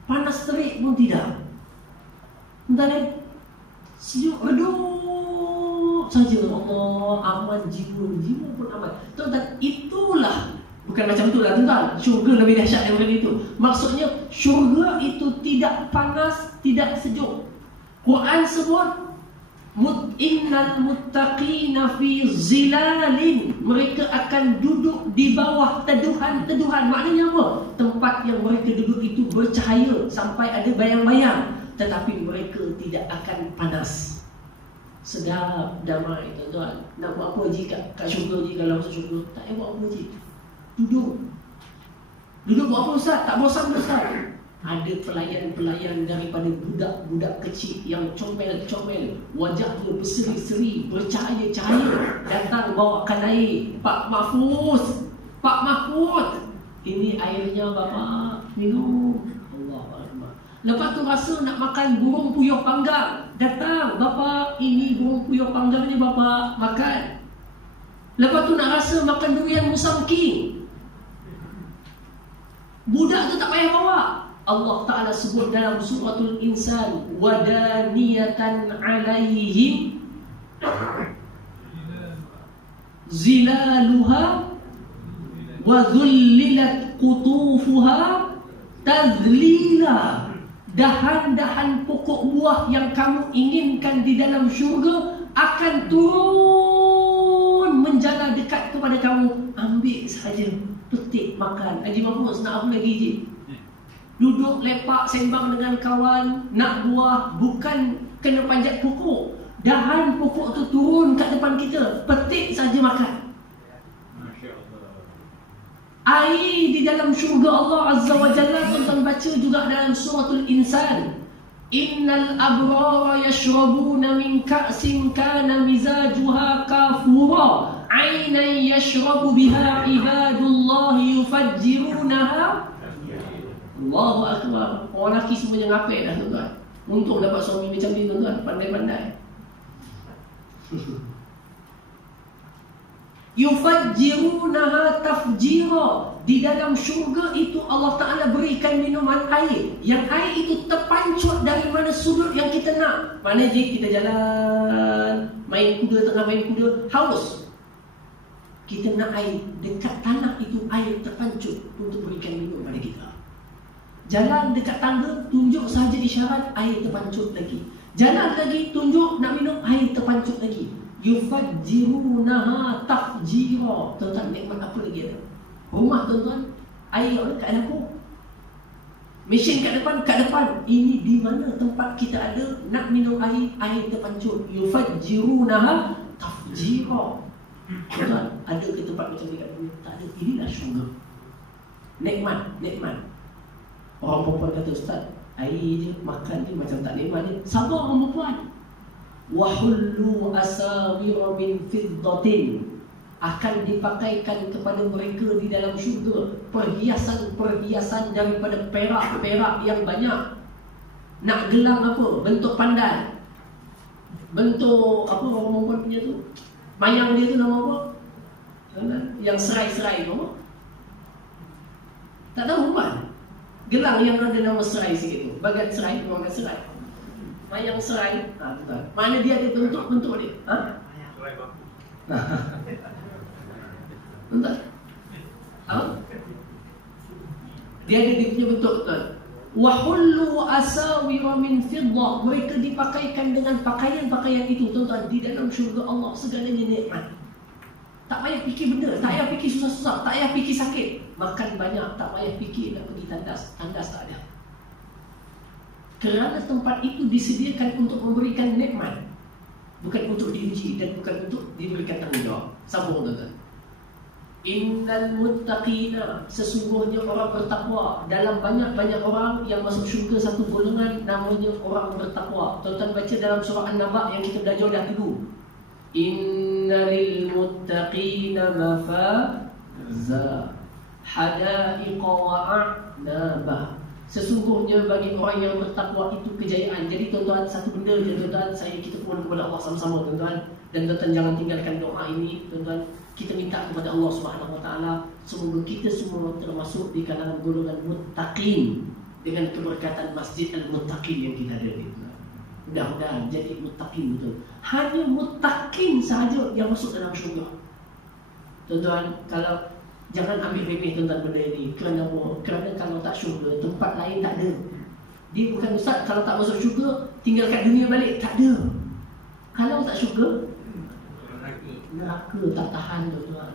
panas terik pun tidak. Entah sejuk redup saja. Allah, aman jiwa pun aman. Tuan-tuan, itulah, bukan macam itulah tuan-tuan. Syurga lebih dahsyat daripada itu. Maksudnya syurga itu tidak panas, tidak sejuk. Quran sebut innal muttaqina fi zilalin. Mereka akan duduk di bawah teduhan-teduhan. Maknanya apa? Tempat yang mereka duduk itu bercahaya sampai ada bayang-bayang, tetapi mereka tidak akan panas. Sedap, damai tuan-tuan. Nak buat apa je kat syurga je? Kalau masuk syurga tak payah buat apa je. Duduk buat apa Ustaz? Tak bosan Ustaz? Ada pelayan-pelayan daripada budak-budak kecil yang comel-comel, wajahnya berseri-seri, bercahaya-cahaya, datang bawakan air. Pak Mahfuz, ini airnya Bapak, minum. Allahu Akbar. Lepas tu rasa nak makan burung puyuh panggang, datang, Bapak, ini burung puyuh panggangnya Bapak, makan. Lepas tu nak rasa makan durian Musang King, budak tu tak payah bawa. Allah Ta'ala sebut dalam suratul Insan, wadaniyatan alaihim zilaluha wa dhullilat qutufuha tadlila. Dahan-dahan pokok buah yang kamu inginkan di dalam syurga akan turun menjala dekat kepada kamu. Ambil saja, petik, makan. Haji Mahfuz, nak apa lagi je? Duduk lepak sembang dengan kawan, nak buah, bukan kena panjat pokok. Dahan pokok tu turun kat depan kita, petik saja makan. Air di dalam syurga Allah Azza wa Jalla, tuan-tuan baca juga dalam suratul Insan. Innal abrara yashrabuna min ka'sin kana mizajuha kafura, 'aynan yashrabu biha ibadullahi yufajjirunaha. Allahu akbar. Orang lelaki semuanya ngapek dah tuan-tuan. Untung dapat suami macam ni tuan-tuan, pandai-pandai. Yufajjirunaha tafjira. Di dalam syurga itu Allah Ta'ala berikan minuman air. Yang air itu terpancut dari mana sudut yang kita nak. Mana je kita jalan, main kuda, tengah main kuda, haus, kita nak air. Dekat tanah itu air terpancut untuk berikan minum pada kita. Jalan dekat tangga, tunjuk sahaja isyarat, air terpancut lagi. Jalan lagi, tunjuk nak minum, air terpancut lagi. Yufajjirunaha tafjira. Tuan-tuan, nikmat apa lagi ada? Rumah tuan-tuan, air kat dapur, mesin kat depan. Ini di mana tempat kita ada nak minum air, air terpancut. Yufajjirunaha tafjira. Tuan-tuan, ada ke tempat macam ni kat dunia? Tak ada. Inilah syurga. Nikmat. Orang perempuan kata, Ustaz, air je, makan je macam tak nikmat je. Sabar orang perempuan. Wahullu asawira min fiddatin. Akan dipakaikan kepada mereka di dalam syurga perhiasan-perhiasan daripada perak-perak yang banyak. Nak gelang apa? Bentuk pandai. Bentuk apa orang perempuan punya tu? Mayang dia tu nama apa? Yang serai-serai tu apa? Tak tahu kan? Gelang yang ada nama serai sikit tu. Bagat serai, bagat serai. Mayang serai. Betul. Mana dia ada bentuk-bentuk dia? Serai baku. Betul? Dia ada dia punya bentuk tuan. Wahullu asawira min fiddah. Mereka dipakaikan dengan pakaian-pakaian itu tuan-tuan. Di dalam syurga Allah segalanya nikmat. Tak payah fikir benda, tak payah fikir susah-susah, tak payah fikir sakit. Makan banyak, tak payah fikir nak pergi tandas tak ada. Kerana tempat itu disediakan untuk memberikan nikmat, bukan untuk diuji dan bukan untuk diberikan tanggungjawab. Sambung tuan-tuan. Innal muttaqina, sesungguhnya orang bertakwa. Dalam banyak-banyak orang yang masuk syurga, satu golongan namanya orang bertakwa. Tuan-tuan baca dalam surah An-Naba yang kita belajar dah dulu. Innal muttaqina mafaza hadaiqa wa a'naba. Sesungguhnya bagi orang yang bertakwa itu kejayaan. Jadi tuan-tuan, satu benda je tuan-tuan, kita mohon kepada Allah sama-sama tuan-tuan. Dan tuan-tuan jangan tinggalkan doa ini tuan-tuan. Kita minta kepada Allah Subhanahu Wa Taala semoga kita semua termasuk di kalangan golongan muttaqin dengan keberkatan Masjid Al-Muttaqin yang kita ada ni. Mudah-mudahan jadi muttaqin betul. Hanya muttaqin sahaja yang masuk dalam syurga. Tuan-tuan, kalau jangan ambil remeh tuan-tuan benda ini. Kerana kalau tak syurga, tempat lain tak ada. Dia bukan Ustaz, kalau tak masuk syurga, tinggal kat dunia balik. Tak ada. Kalau tak syurga, neraka tak tahan tuan-tuan.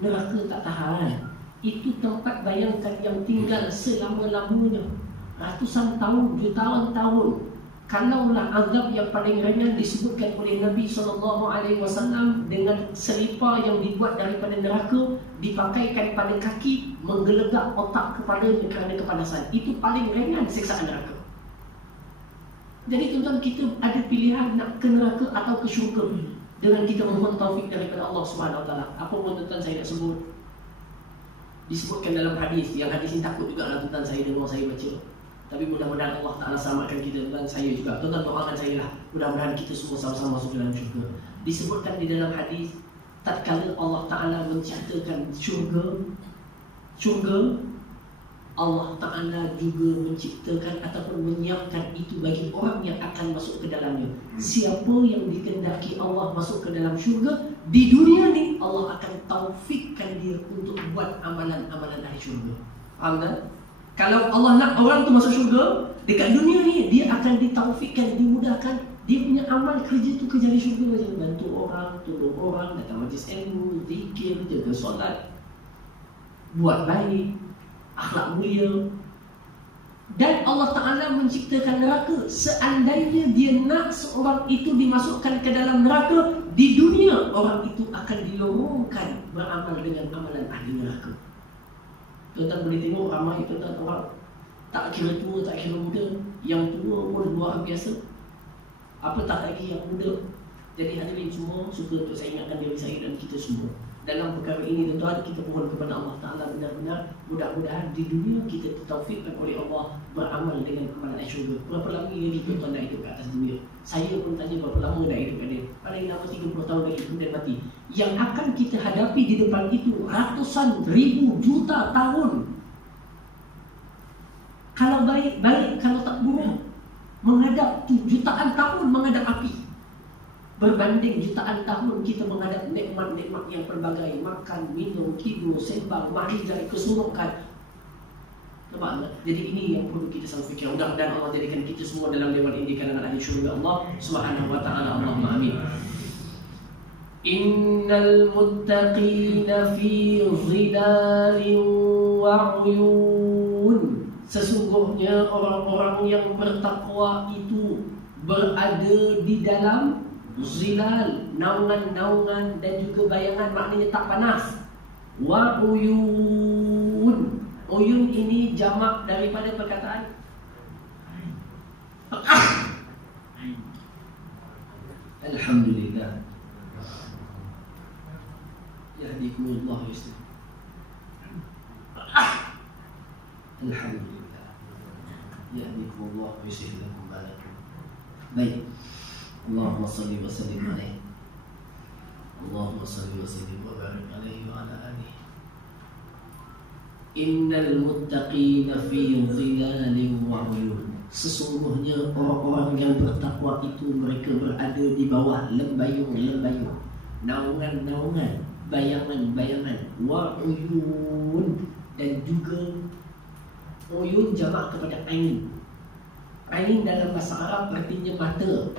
Neraka tak tahan. Itu tempat bayangkan yang tinggal selama-lamanya, ratusan tahun, jutaan tahun. Kalaulah azab yang paling ringan disebutkan oleh Nabi SAW dengan selipar yang dibuat daripada neraka, dipakaikan pada kaki, menggelegak otak kepadanya kerana kepanasan. Itu paling ringan siksaan neraka. Jadi tuan-tuan, kita ada pilihan nak ke neraka atau ke syurga dengan kita mohon taufik daripada Allah Subhanahu Wa Taala. Apa pun tuan-tuan saya nak sebut, disebutkan dalam hadis. Yang hadis ini takut juga lah tuan-tuan saya dengar saya baca. Tapi mudah-mudahan Allah Ta'ala selamatkan kita dan saya juga. Tuan-tuan doakan saya lah, mudah-mudahan kita semua sama-sama masuk dalam syurga. Disebutkan di dalam hadis, tatkala Allah Ta'ala menciptakan syurga, Allah Ta'ala juga menciptakan ataupun menyiapkan itu bagi orang yang akan masuk ke dalamnya. Siapa yang dikehendaki Allah masuk ke dalam syurga, di dunia ni Allah akan taufikkan dia untuk buat amalan-amalan ahli syurga. Faham tak? Kalau Allah nak orang tu masuk syurga, dekat dunia ni dia akan ditaufikkan, dimudahkan. Dia punya amal kerja tu kerja di syurga macam bantu orang, tolong orang, datang majlis ilmu, zikir, jaga solat, buat baik, akhlak mulia. Dan Allah Ta'ala menciptakan neraka. Seandainya dia nak seorang itu dimasukkan ke dalam neraka, di dunia orang itu akan dilorongkan beramal dengan amalan ahli neraka. Tuan-tuan boleh tengok ramai tuan-tuan orang Tak kira tua, tak kira muda. Yang tua pun luar biasa. Apa tak lagi yang muda. Jadi hadirin semua, suka untuk saya ingatkan diri saya dan kita semua. Dalam perkara ini tuan-tuan, kita mohon kepada Allah Ta'ala benar-benar mudah-mudahan di dunia kita ditaufikkan oleh Allah beramal dengan amalan syurga. Berapa lama lagi tuan-tuan dah hidup ke atas dunia? Saya pun tanya berapa lama dah hidup kat dia. Paling lama 30 tahun lagi kemudian mati. Yang akan kita hadapi di depan itu ratusan ribu juta tahun. Kalau baik, baik. Kalau tak buruk, menghadap jutaan tahun menghadap api. Berbanding jutaan tahun kita menghadap nikmat-nikmat yang pelbagai. Makan, minum, tidur, sembang, mari dari kesurukan. Nampak tak? Jadi ini yang perlu kita selalu fikir. Mudah-mudahan Allah jadikan kita semua dalam dewan ini kalangan ahli syurga Allah Subhanahu wa ta'ala. Allahumma amin. Innal muttaqina fi zilalin wa uyun. Sesungguhnya orang-orang yang bertakwa itu berada di dalam zilal, naungan-naungan dan juga bayangan, maknanya tak panas. Wa uyun. Uyun ini jamak daripada perkataan Alhamdulillah. Yahdikumullah yusuf. Alhamdulillah. Yahdikumullah yusuf lakum balakum. Baik. Allahumma salli wa sallim alaihi. Allahumma salli wa sallim wa barik alaihi wa ala alihi. Innal muttaqina fi dhilalin wa uyun. Sesungguhnya orang-orang yang bertakwa itu mereka berada di bawah lembayung-lembayung, naungan-naungan, bayangan-bayangan, wa uyun, dan juga uyun jamak kepada ain. Ain dalam bahasa Arab artinya mata.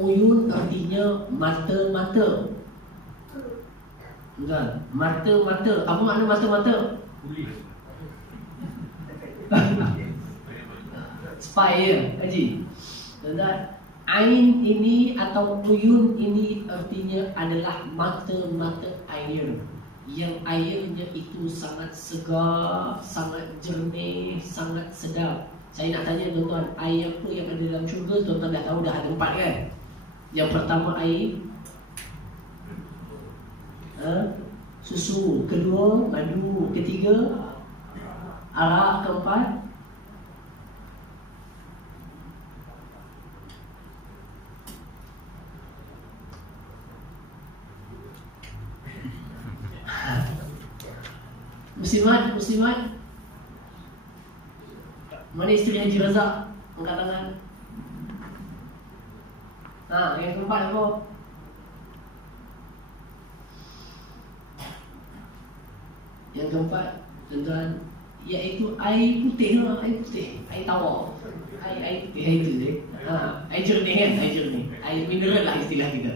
Uyun artinya mata-mata. Bukan, mata-mata. Apa makna mata-mata? Spire, Haji. Dan ain ini atau uyun ini artinya adalah mata-mata air. Yang airnya itu sangat segar, sangat jernih, sangat sedap. Saya nak tanya tuan-tuan, air apa yang ada dalam syurga? Tuan-tuan dah tahu, dah ada 4 kan? Yang pertama air susu, kedua madu, ketiga arak, keempat muslimat. Mana isteri Haji Razak? Angkat tangan. Yang keempat apa? Yang keempat, tuan-tuan, iaitu air putih lah, air putih, air tawar, air putih, air itu deh. Air jernih kan, air jernih, air mineral lah istilah kita.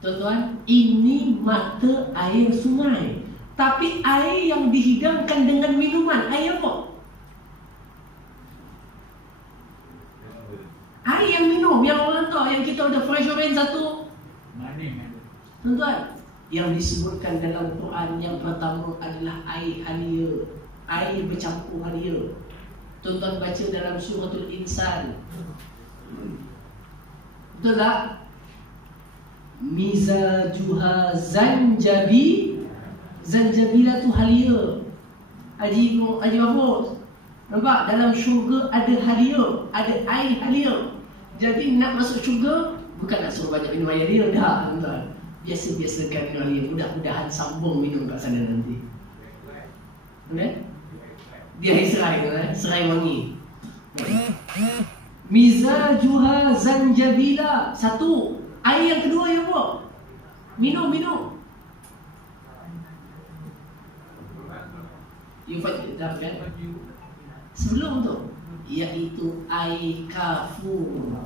Tuan-tuan, ini mata air sungai, tapi air yang dihidangkan dengan minuman, air apa? Air yang minum, yang orang tahu, yang kita ada fresh orange satu. Tuan-tuan, yang disebutkan dalam Quran yang pertama adalah air halia, air bercampur halia. Tuan-tuan baca dalam suratul Insan. Betul tak? Mizajuha zanjabila tu halia. Haji Mahfuz, nampak dalam syurga ada halia, ada air halia. Jadi nak masuk syurga bukan nak suruh banyak minum air dia dah, tuan-tuan. Biasa-biasakan minum air. Mudah-mudahan sambung minum kat sana nanti. Okay? Dia air serai tu, serai wangi. Mizajuha zanjabila. Satu. Air yang kedua yang apa? Minum. Dah kan? Sebelum tu, iaitu air kafur.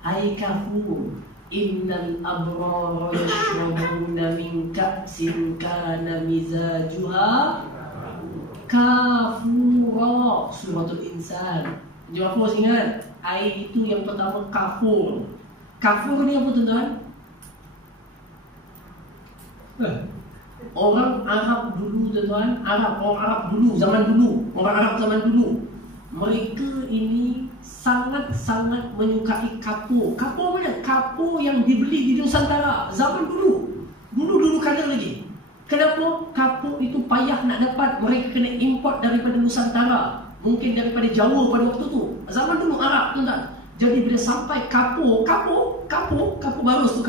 Air kafur. Innal abrara yashrabuna min ka'sin kana mizajuha kafura. Suratul Insan. Jawab apa ingat? Air itu yang pertama kafur. Kafur ni apa tuan-tuan? orang Arab dulu tuan-tuan, orang Arab dulu, orang Arab zaman dulu, mereka ini sangat-sangat menyukai kapur. Kapur mana? Kapur yang dibeli di Nusantara zaman dulu. Dulu kala lagi. Kenapa? Kapur itu payah nak dapat. Mereka kena import daripada Nusantara, mungkin daripada Jawa pada waktu tu. Zaman dulu Arab tuan-tuan. Jadi bila sampai kapur baru tu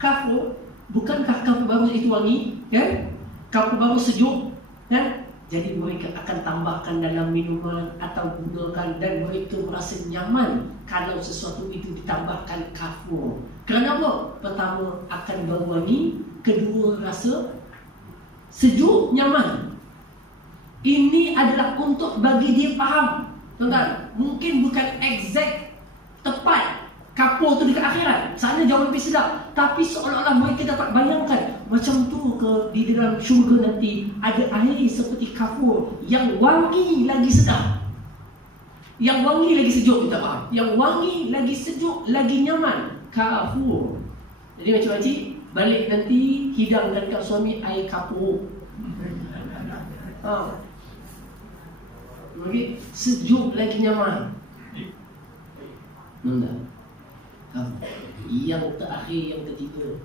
kapur, bukankah kapur baru itu wangi? Kan? Kapur baru sejuk, kan? Jadi mereka akan tambahkan dalam minuman atau gunakan, dan mereka merasa nyaman kalau sesuatu itu ditambahkan kapur. Kerana apa? Pertama, akan berwangi. Kedua, rasa sejuk, nyaman. Ini adalah untuk bagi dia faham, tuan-tuan. Mungkin bukan exact tepat kapur tu dekat akhirat, sana jauh lebih sedap, tapi seolah-olah mereka dapat bayangkan macam tu ke di dalam syurga nanti ada air seperti kapur yang wangi lagi sedap, yang wangi lagi sejuk, minta maaf, yang wangi lagi sejuk, lagi nyaman, kapur. Jadi makcik-makcik balik nanti hidangkan kat suami air kapur. Lagi sejuk, lagi nyaman. Nampak? Yang terakhir, yang ketiga,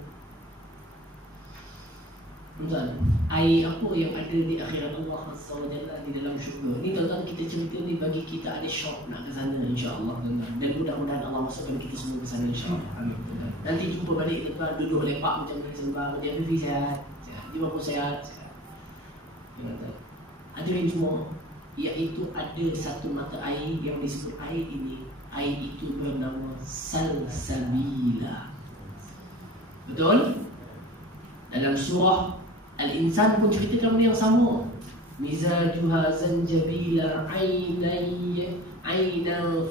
tuan-tuan, air apa yang ada di akhirat Allah SWT di dalam syurga. Ni tuan-tuan, kita cerita ni bagi kita ada syok nak ke sana, insya-Allah, tuan-tuan. Dan mudah-mudahan Allah masukkan kita semua ke sana, insya-Allah. Amin. Nanti jumpa balik, tuan-tuan, duduk lepak macam ni sembang, dia beri sihat, dia pun sihat. Tuan-tuan, hadirin semua, iaitu ada satu mata air yang disebut air ini. Air itu bernama Salsabila. Betul? Dalam surah Al-Insan pun ceritakan benda yang sama. Mizajuha zanjabila aynan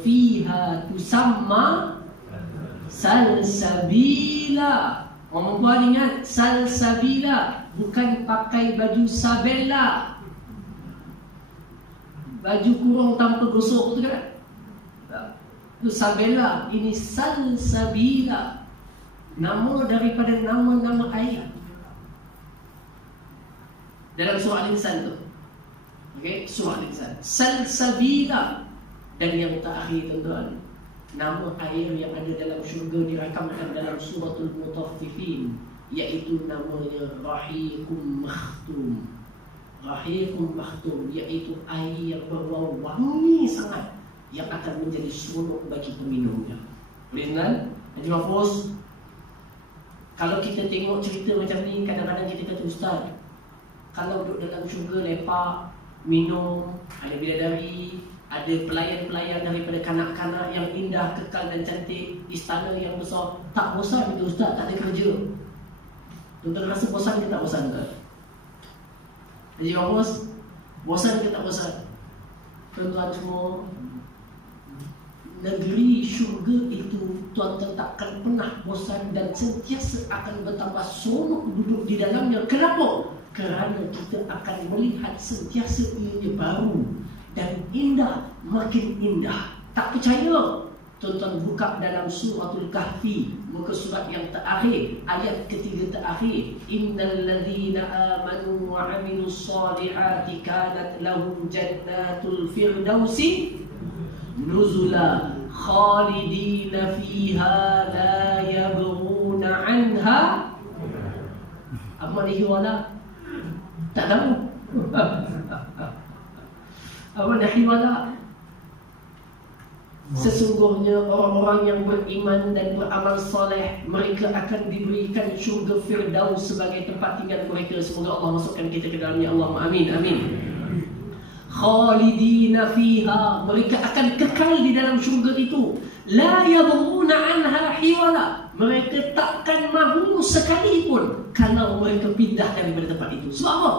fiha tusamma salsabila. Orang perempuan ingat, salsabila bukan pakai baju sabella, baju kurung tanpa gosok tu kan? Itu sabella, ini salsabila, nama daripada nama-nama air dalam surah Al-Insan tu. Okey, surah Al-Insan, salsabila. Dan yang terakhir tuan-tuan, nama air yang ada dalam syurga dirakamkan dalam suratul Mutaffifin, iaitu namanya Rahiqum Makhtum. Rahiqum Makhtum, iaitu air yang berbau wangi sangat, yang akan menjadi seronok bagi peminumnya. Boleh kan? Haji Mahfuz, kalau kita tengok cerita macam ni, kadang-kadang kita kata, Ustaz, kalau duduk dalam syurga lepak, minum, ada bidadari, ada pelayan-pelayan daripada kanak-kanak yang indah, kekal dan cantik, istana yang besar, tak bosan ke Ustaz? Tak ada kerja. Tuan-tuan rasa bosan ke tak bosan ke? Haji Mahfuz, bosan ke tak bosan? Tuan-tuan semua, negeri syurga itu tuan-tuan takkan pernah bosan dan sentiasa akan bertambah seronok duduk di dalamnya. Kenapa? Kerana kita akan melihat sentiasa ianya baru dan indah, makin indah. Tak percaya? Tuan-tuan buka dalam suratul Kahfi, muka surat yang terakhir, ayat ketiga terakhir. Innal ladzina amanu wa amilus solihati kanat lahum jannatul firdausi nuzula khalidina fiha la yabghuna anha. Apa ni hiwala? Tak tahu. Apa ni hiwala? Sesungguhnya orang-orang yang beriman dan beramal soleh, mereka akan diberikan syurga Firdaus sebagai tempat tinggal mereka. Semoga Allah masukkan kita ke dalamnya. Allahumma amin, amin. Khalidina fiha, mereka akan kekal di dalam syurga itu. La yabghuna anha hiwala, mereka takkan mahu sekalipun kalau mereka pindah daripada tempat itu. Sebab apa?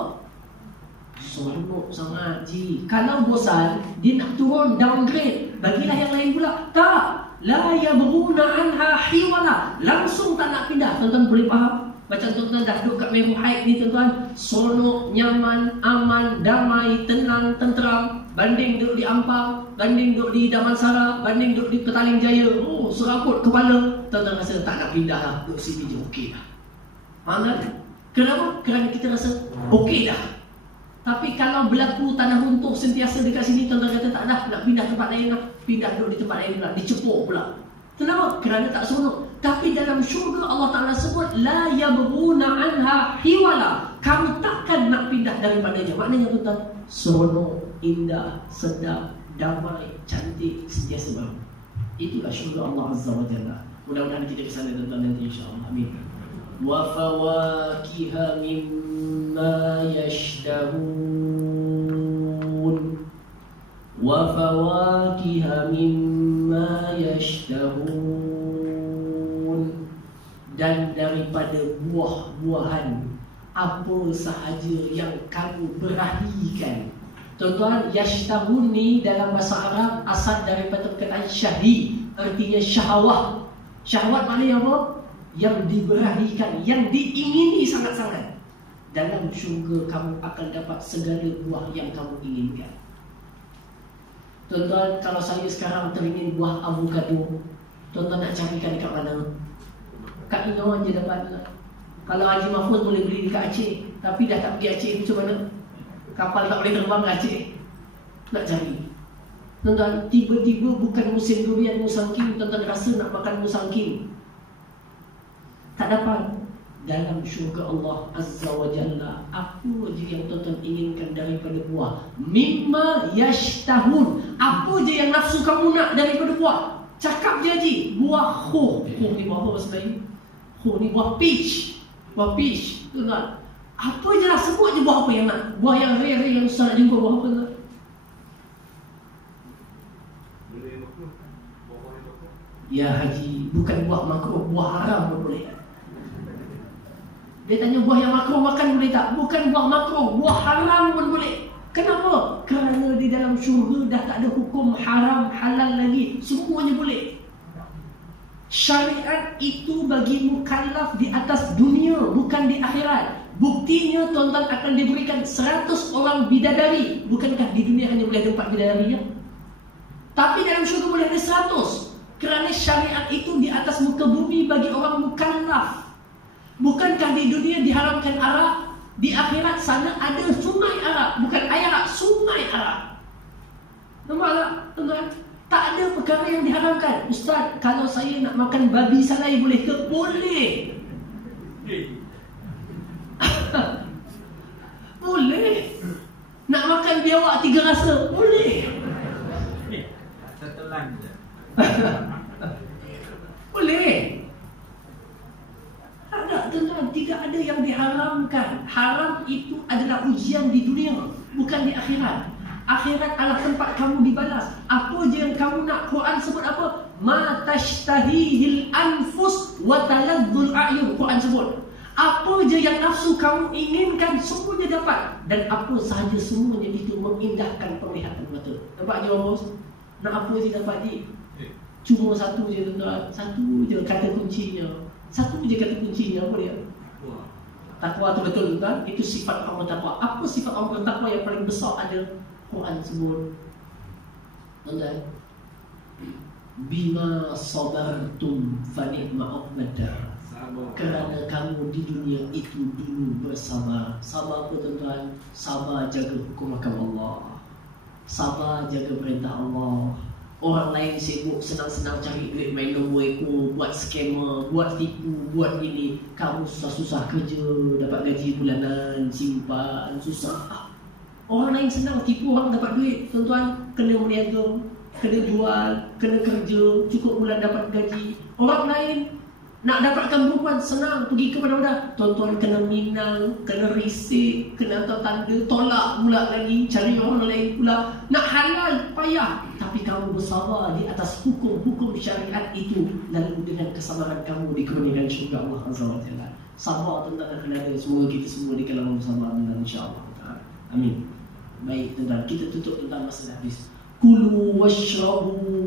Seronok sangat ji. Kalau bosan, dia nak turun, downgrade, bagilah yang lain pula. Tak, la yabghuna anha hiwala, langsung tak nak pindah. Tuan-tuan boleh faham? Macam tuan-tuan dah duduk kat Meru Haid ni tuan-tuan, seronok, nyaman, aman, damai, tenang, tenteram. Banding duduk di Ampang, banding duduk di Damansara, banding duduk di Petaling Jaya, oh serabut kepala. Tuan-tuan rasa tak nak pindah lah, duduk sini je okey lah. Faham kan? Kenapa? Kerana kita rasa okey dah. Tapi kalau berlaku tanah runtuh sentiasa dekat sini, tuan-tuan kata tak dah, nak pindah tempat lain lah, pindah duduk di tempat lain pula, dicepuk pula. Kenapa? Kerana tak seronok. Tapi dalam syurga Allah Ta'ala sebut la yabghuna anha hiwala. Kamu takkan nak pindah daripadanya. Maknanya tuan-tuan, seronok, indah, sedap, damai, cantik, sentiasa baru. Itulah syurga Allah Azza wa Jalla. Mudah-mudahan kita ke sana tuan-tuan nanti insya-Allah. Amin. Wa fawakiha mimma yashtahun. Wa fawakiha mimma yashtahun. Dan daripada buah-buahan apa sahaja yang kamu berahikan. Tuan-tuan, yashtahun ni dalam bahasa Arab asal daripada perkataan syahi, artinya syahwat. Syahwat maknanya apa? Yang diberahikan, yang diingini sangat-sangat. Dalam syurga kamu akan dapat segala buah yang kamu inginkan. Tuan-tuan, kalau saya sekarang teringin buah avocado, tuan-tuan nak carikan dekat mana? Kat Ino je dapat lah. Kalau Haji Mahfuz boleh beli dekat Aceh, tapi dah tak pergi Aceh, macam mana? Kapal tak boleh terbang ke Aceh. Nak cari. Tuan-tuan, tiba-tiba bukan musim durian musangking, tuan-tuan rasa nak makan musangking, tak dapat. Dalam syurga Allah Azza wa Jalla, apa je yang tuan-tuan inginkan daripada buah, mimma yashtahun, apa je yang nafsu kamu nak daripada buah. Cakap je Haji, buah khuh. Khuh ni buah apa bahasa Melayu? Khuh ni buah peach. Buah peach, tuan-tuan. Apa je lah, sebut je buah apa yang nak. Buah yang rare yang susah nak jumpa, buah apa tuan? Ya Haji, bukan buah makruh, buah haram pun boleh. Dia tanya buah yang makruh makan boleh tak? Bukan buah makruh, buah haram pun boleh. Kenapa? Kerana di dalam syurga dah tak ada hukum haram, halal lagi. Semuanya boleh. Syariat itu bagi mukallaf di atas dunia, bukan di akhirat. Buktinya tuan-tuan akan diberikan 100 orang bidadari. Bukankah di dunia hanya boleh ada 4 bidadari ya? Tapi dalam syurga boleh ada 100. Kerana syariat itu di atas muka bumi bagi orang mukallaf. Bukankah di dunia diharamkan arak? Di akhirat sana ada sungai arak. Bukan air arak, sungai arak. Nampak tak tuan-tuan? Tak ada perkara yang diharamkan. Ustaz, kalau saya nak makan babi salai boleh ke? Boleh. Boleh. Nak makan biawak 3 rasa? Boleh. Tetelan je. Boleh. Tak, tuan-tuan, tidak ada yang diharamkan. Haram itu adalah ujian di dunia, bukan di akhirat. Akhirat adalah tempat kamu dibalas. Apa je yang kamu nak. Quran sebut apa? Ma tashtahihil anfus wa taladzul a'yun. Quran sebut apa je yang nafsu kamu inginkan, semuanya dapat. Dan apa sahaja semuanya itu mengindahkan penglihatan mata. Nampak je bos? Nak apa je dapat ni? Cuma satu je tuan-tuan. Satu je kata kuncinya. Satu je kata kuncinya, apa dia? Takwa tu betul tuan. Itu sifat orang bertakwa. Apa sifat orang bertakwa yang paling besar ada? Quran sebut tuan-tuan, bima sabartum fa ni'ma uqbadar. Kerana kamu di dunia itu dulu bersabar. Sabar apa tuan-tuan? Sabar jaga hukum agama Allah, sabar jaga perintah Allah. Orang lain sibuk senang-senang cari duit, main nombor ekor, buat scammer, buat tipu, buat ini. Kamu susah-susah kerja, dapat gaji bulanan, simpan, susah. Orang lain senang tipu orang dapat duit. Tuan-tuan, kena berniaga, kena jual, kena kerja, cukup bulan dapat gaji. Orang lain nak dapatkan perempuan senang, pergi ke mana-mana. Tuan-tuan kena minang, kena risik, kena tanda, tolak pula lagi, cari orang lain pula. Nak halal payah. Tapi kamu bersabar di atas hukum-hukum syariat itu. Lalu dengan kesabaran kamu dikurniakan syurga Allah Azza wa Jalla. Sabar tuan-tuan akan ada. Semoga kita semua di kalangan bersabar dengan insya-Allah. Amin. Baik tuan-tuan, kita tutup tentang masa habis. Kulu washrabu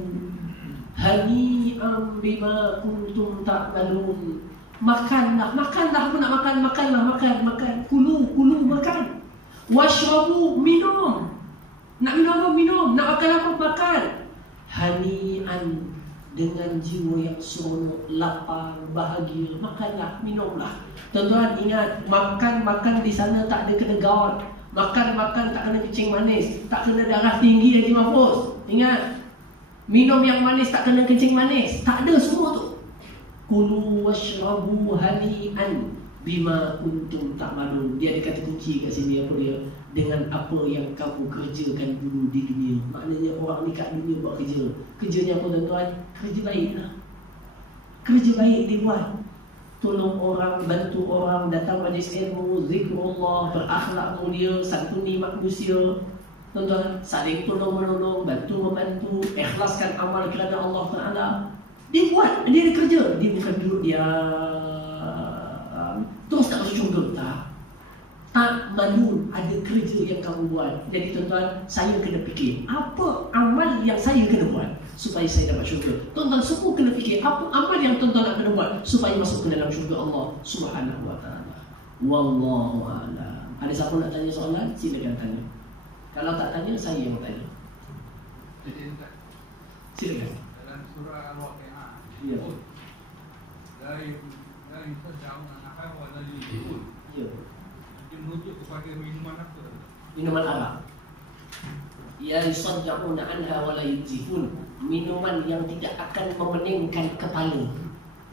hani'an bima kuntum ta'malun. Makanlah, makanlah, apa nak makan? Makanlah, makan. Kulu, makan. Washrabu, minum. Nak minum apa? Minum. Nak makan apa? Makan. Hani'an, dengan jiwa yang seronok, lapang, bahagia, makanlah, minumlah. Tuan-tuan ingat, makan di sana tak ada kena gout, makan tak kena kencing manis, tak kena darah tinggi Haji Mahfuz. Ingat, minum yang manis tak kena kencing manis, tak ada semua tu. Kulu washrabu hani'an bima kuntum ta'malun. Dia ada kata kunci kat sini, apa dia? Dengan apa yang kamu kerjakan dulu di dunia. Maknanya orang ni kat dunia buat kerja. Kerjanya apa tuan-tuan? Kerja baik lah. Kerja baik dibuat. Tolong orang, bantu orang, datang majlis ilmu, zikrullah, berakhlak mulia, santuni manusia. Tuan-tuan, saling tolong-menolong, bantu-membantu, ikhlaskan amal kerana Allah Ta'ala. Dia buat, dia ada kerja. Dia bukan duduk dia terus tak masuk syurga. Tak malun, ada kerja yang kamu buat. Jadi tuan-tuan, saya kena fikir apa amal yang saya kena buat supaya saya dapat syurga. Tuan-tuan semua kena fikir apa amal yang tuan-tuan nak kena buat supaya masuk ke dalam syurga Allah Subhanahu wa ta'ala. Wallahu a'lam. Ada siapa nak tanya soalan? Silakan tanya. Kalau tak tanya, saya yang tanya. Jadi Silakan. dalam surah Al-Waqi'ah, Ya. dari sejauh anak wa dari ibu, Ya. dia merujuk kepada minuman apa? Minuman arak. Ya yusaddauna anha wa la yujifun. Minuman yang tidak akan memeningkan kepala.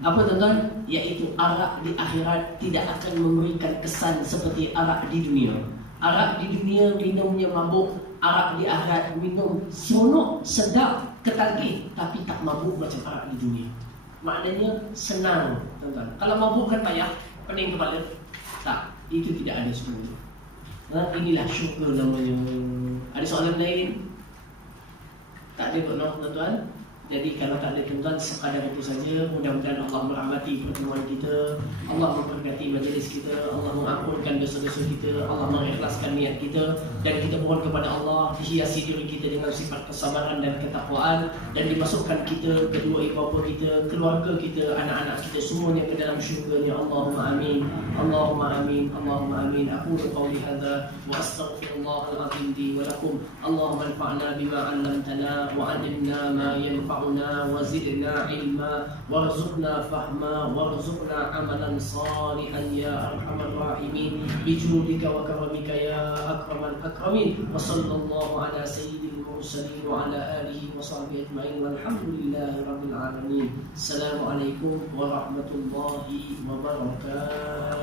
Apa tuan-tuan? Iaitu arak di akhirat tidak akan memberikan kesan seperti arak di dunia. Arak di dunia minumnya mabuk, arak di akhirat minum seronok, sedap, ketagih, tapi tak mabuk macam arak di dunia. Maknanya senang, tuan-tuan. Kalau mabuk kan payah, pening kepala. Tak, itu tidak ada semua. Nah, inilah syurga namanya. Ada soalan lain? Tak ada kot, tuan-tuan. Jadi kalau tak ada tuan-tuan, sekadar itu saja. Mudah-mudahan Allah merahmati pertemuan kita, Allah memberkati majlis kita, Allah mengampunkan dosa-dosa kita, Allah mengikhlaskan niat kita, dan kita mohon kepada Allah hiasi diri kita dengan sifat kesabaran dan ketakwaan, dan dimasukkan kita, kedua ibu bapa kita, keluarga kita, anak-anak kita semuanya ke dalam syurga-Nya. Allahumma amin. Allahumma amin. Allahumma amin. Aku qauli hadza wa astaghfirullahal azim li wa lakum. Allahumma anfa'na bima 'allamtana wa 'allimna ma yanfa'una وزدنا علما وارزقنا فهما وارزقنا عملا صالحا يا ارحم الراحمين بجودك وكرمك يا اكرم الاكرمين وصلى الله على سيد المرسلين وعلى اله وصحبه اجمعين والحمد لله رب العالمين. السلام عليكم ورحمه الله وبركاته.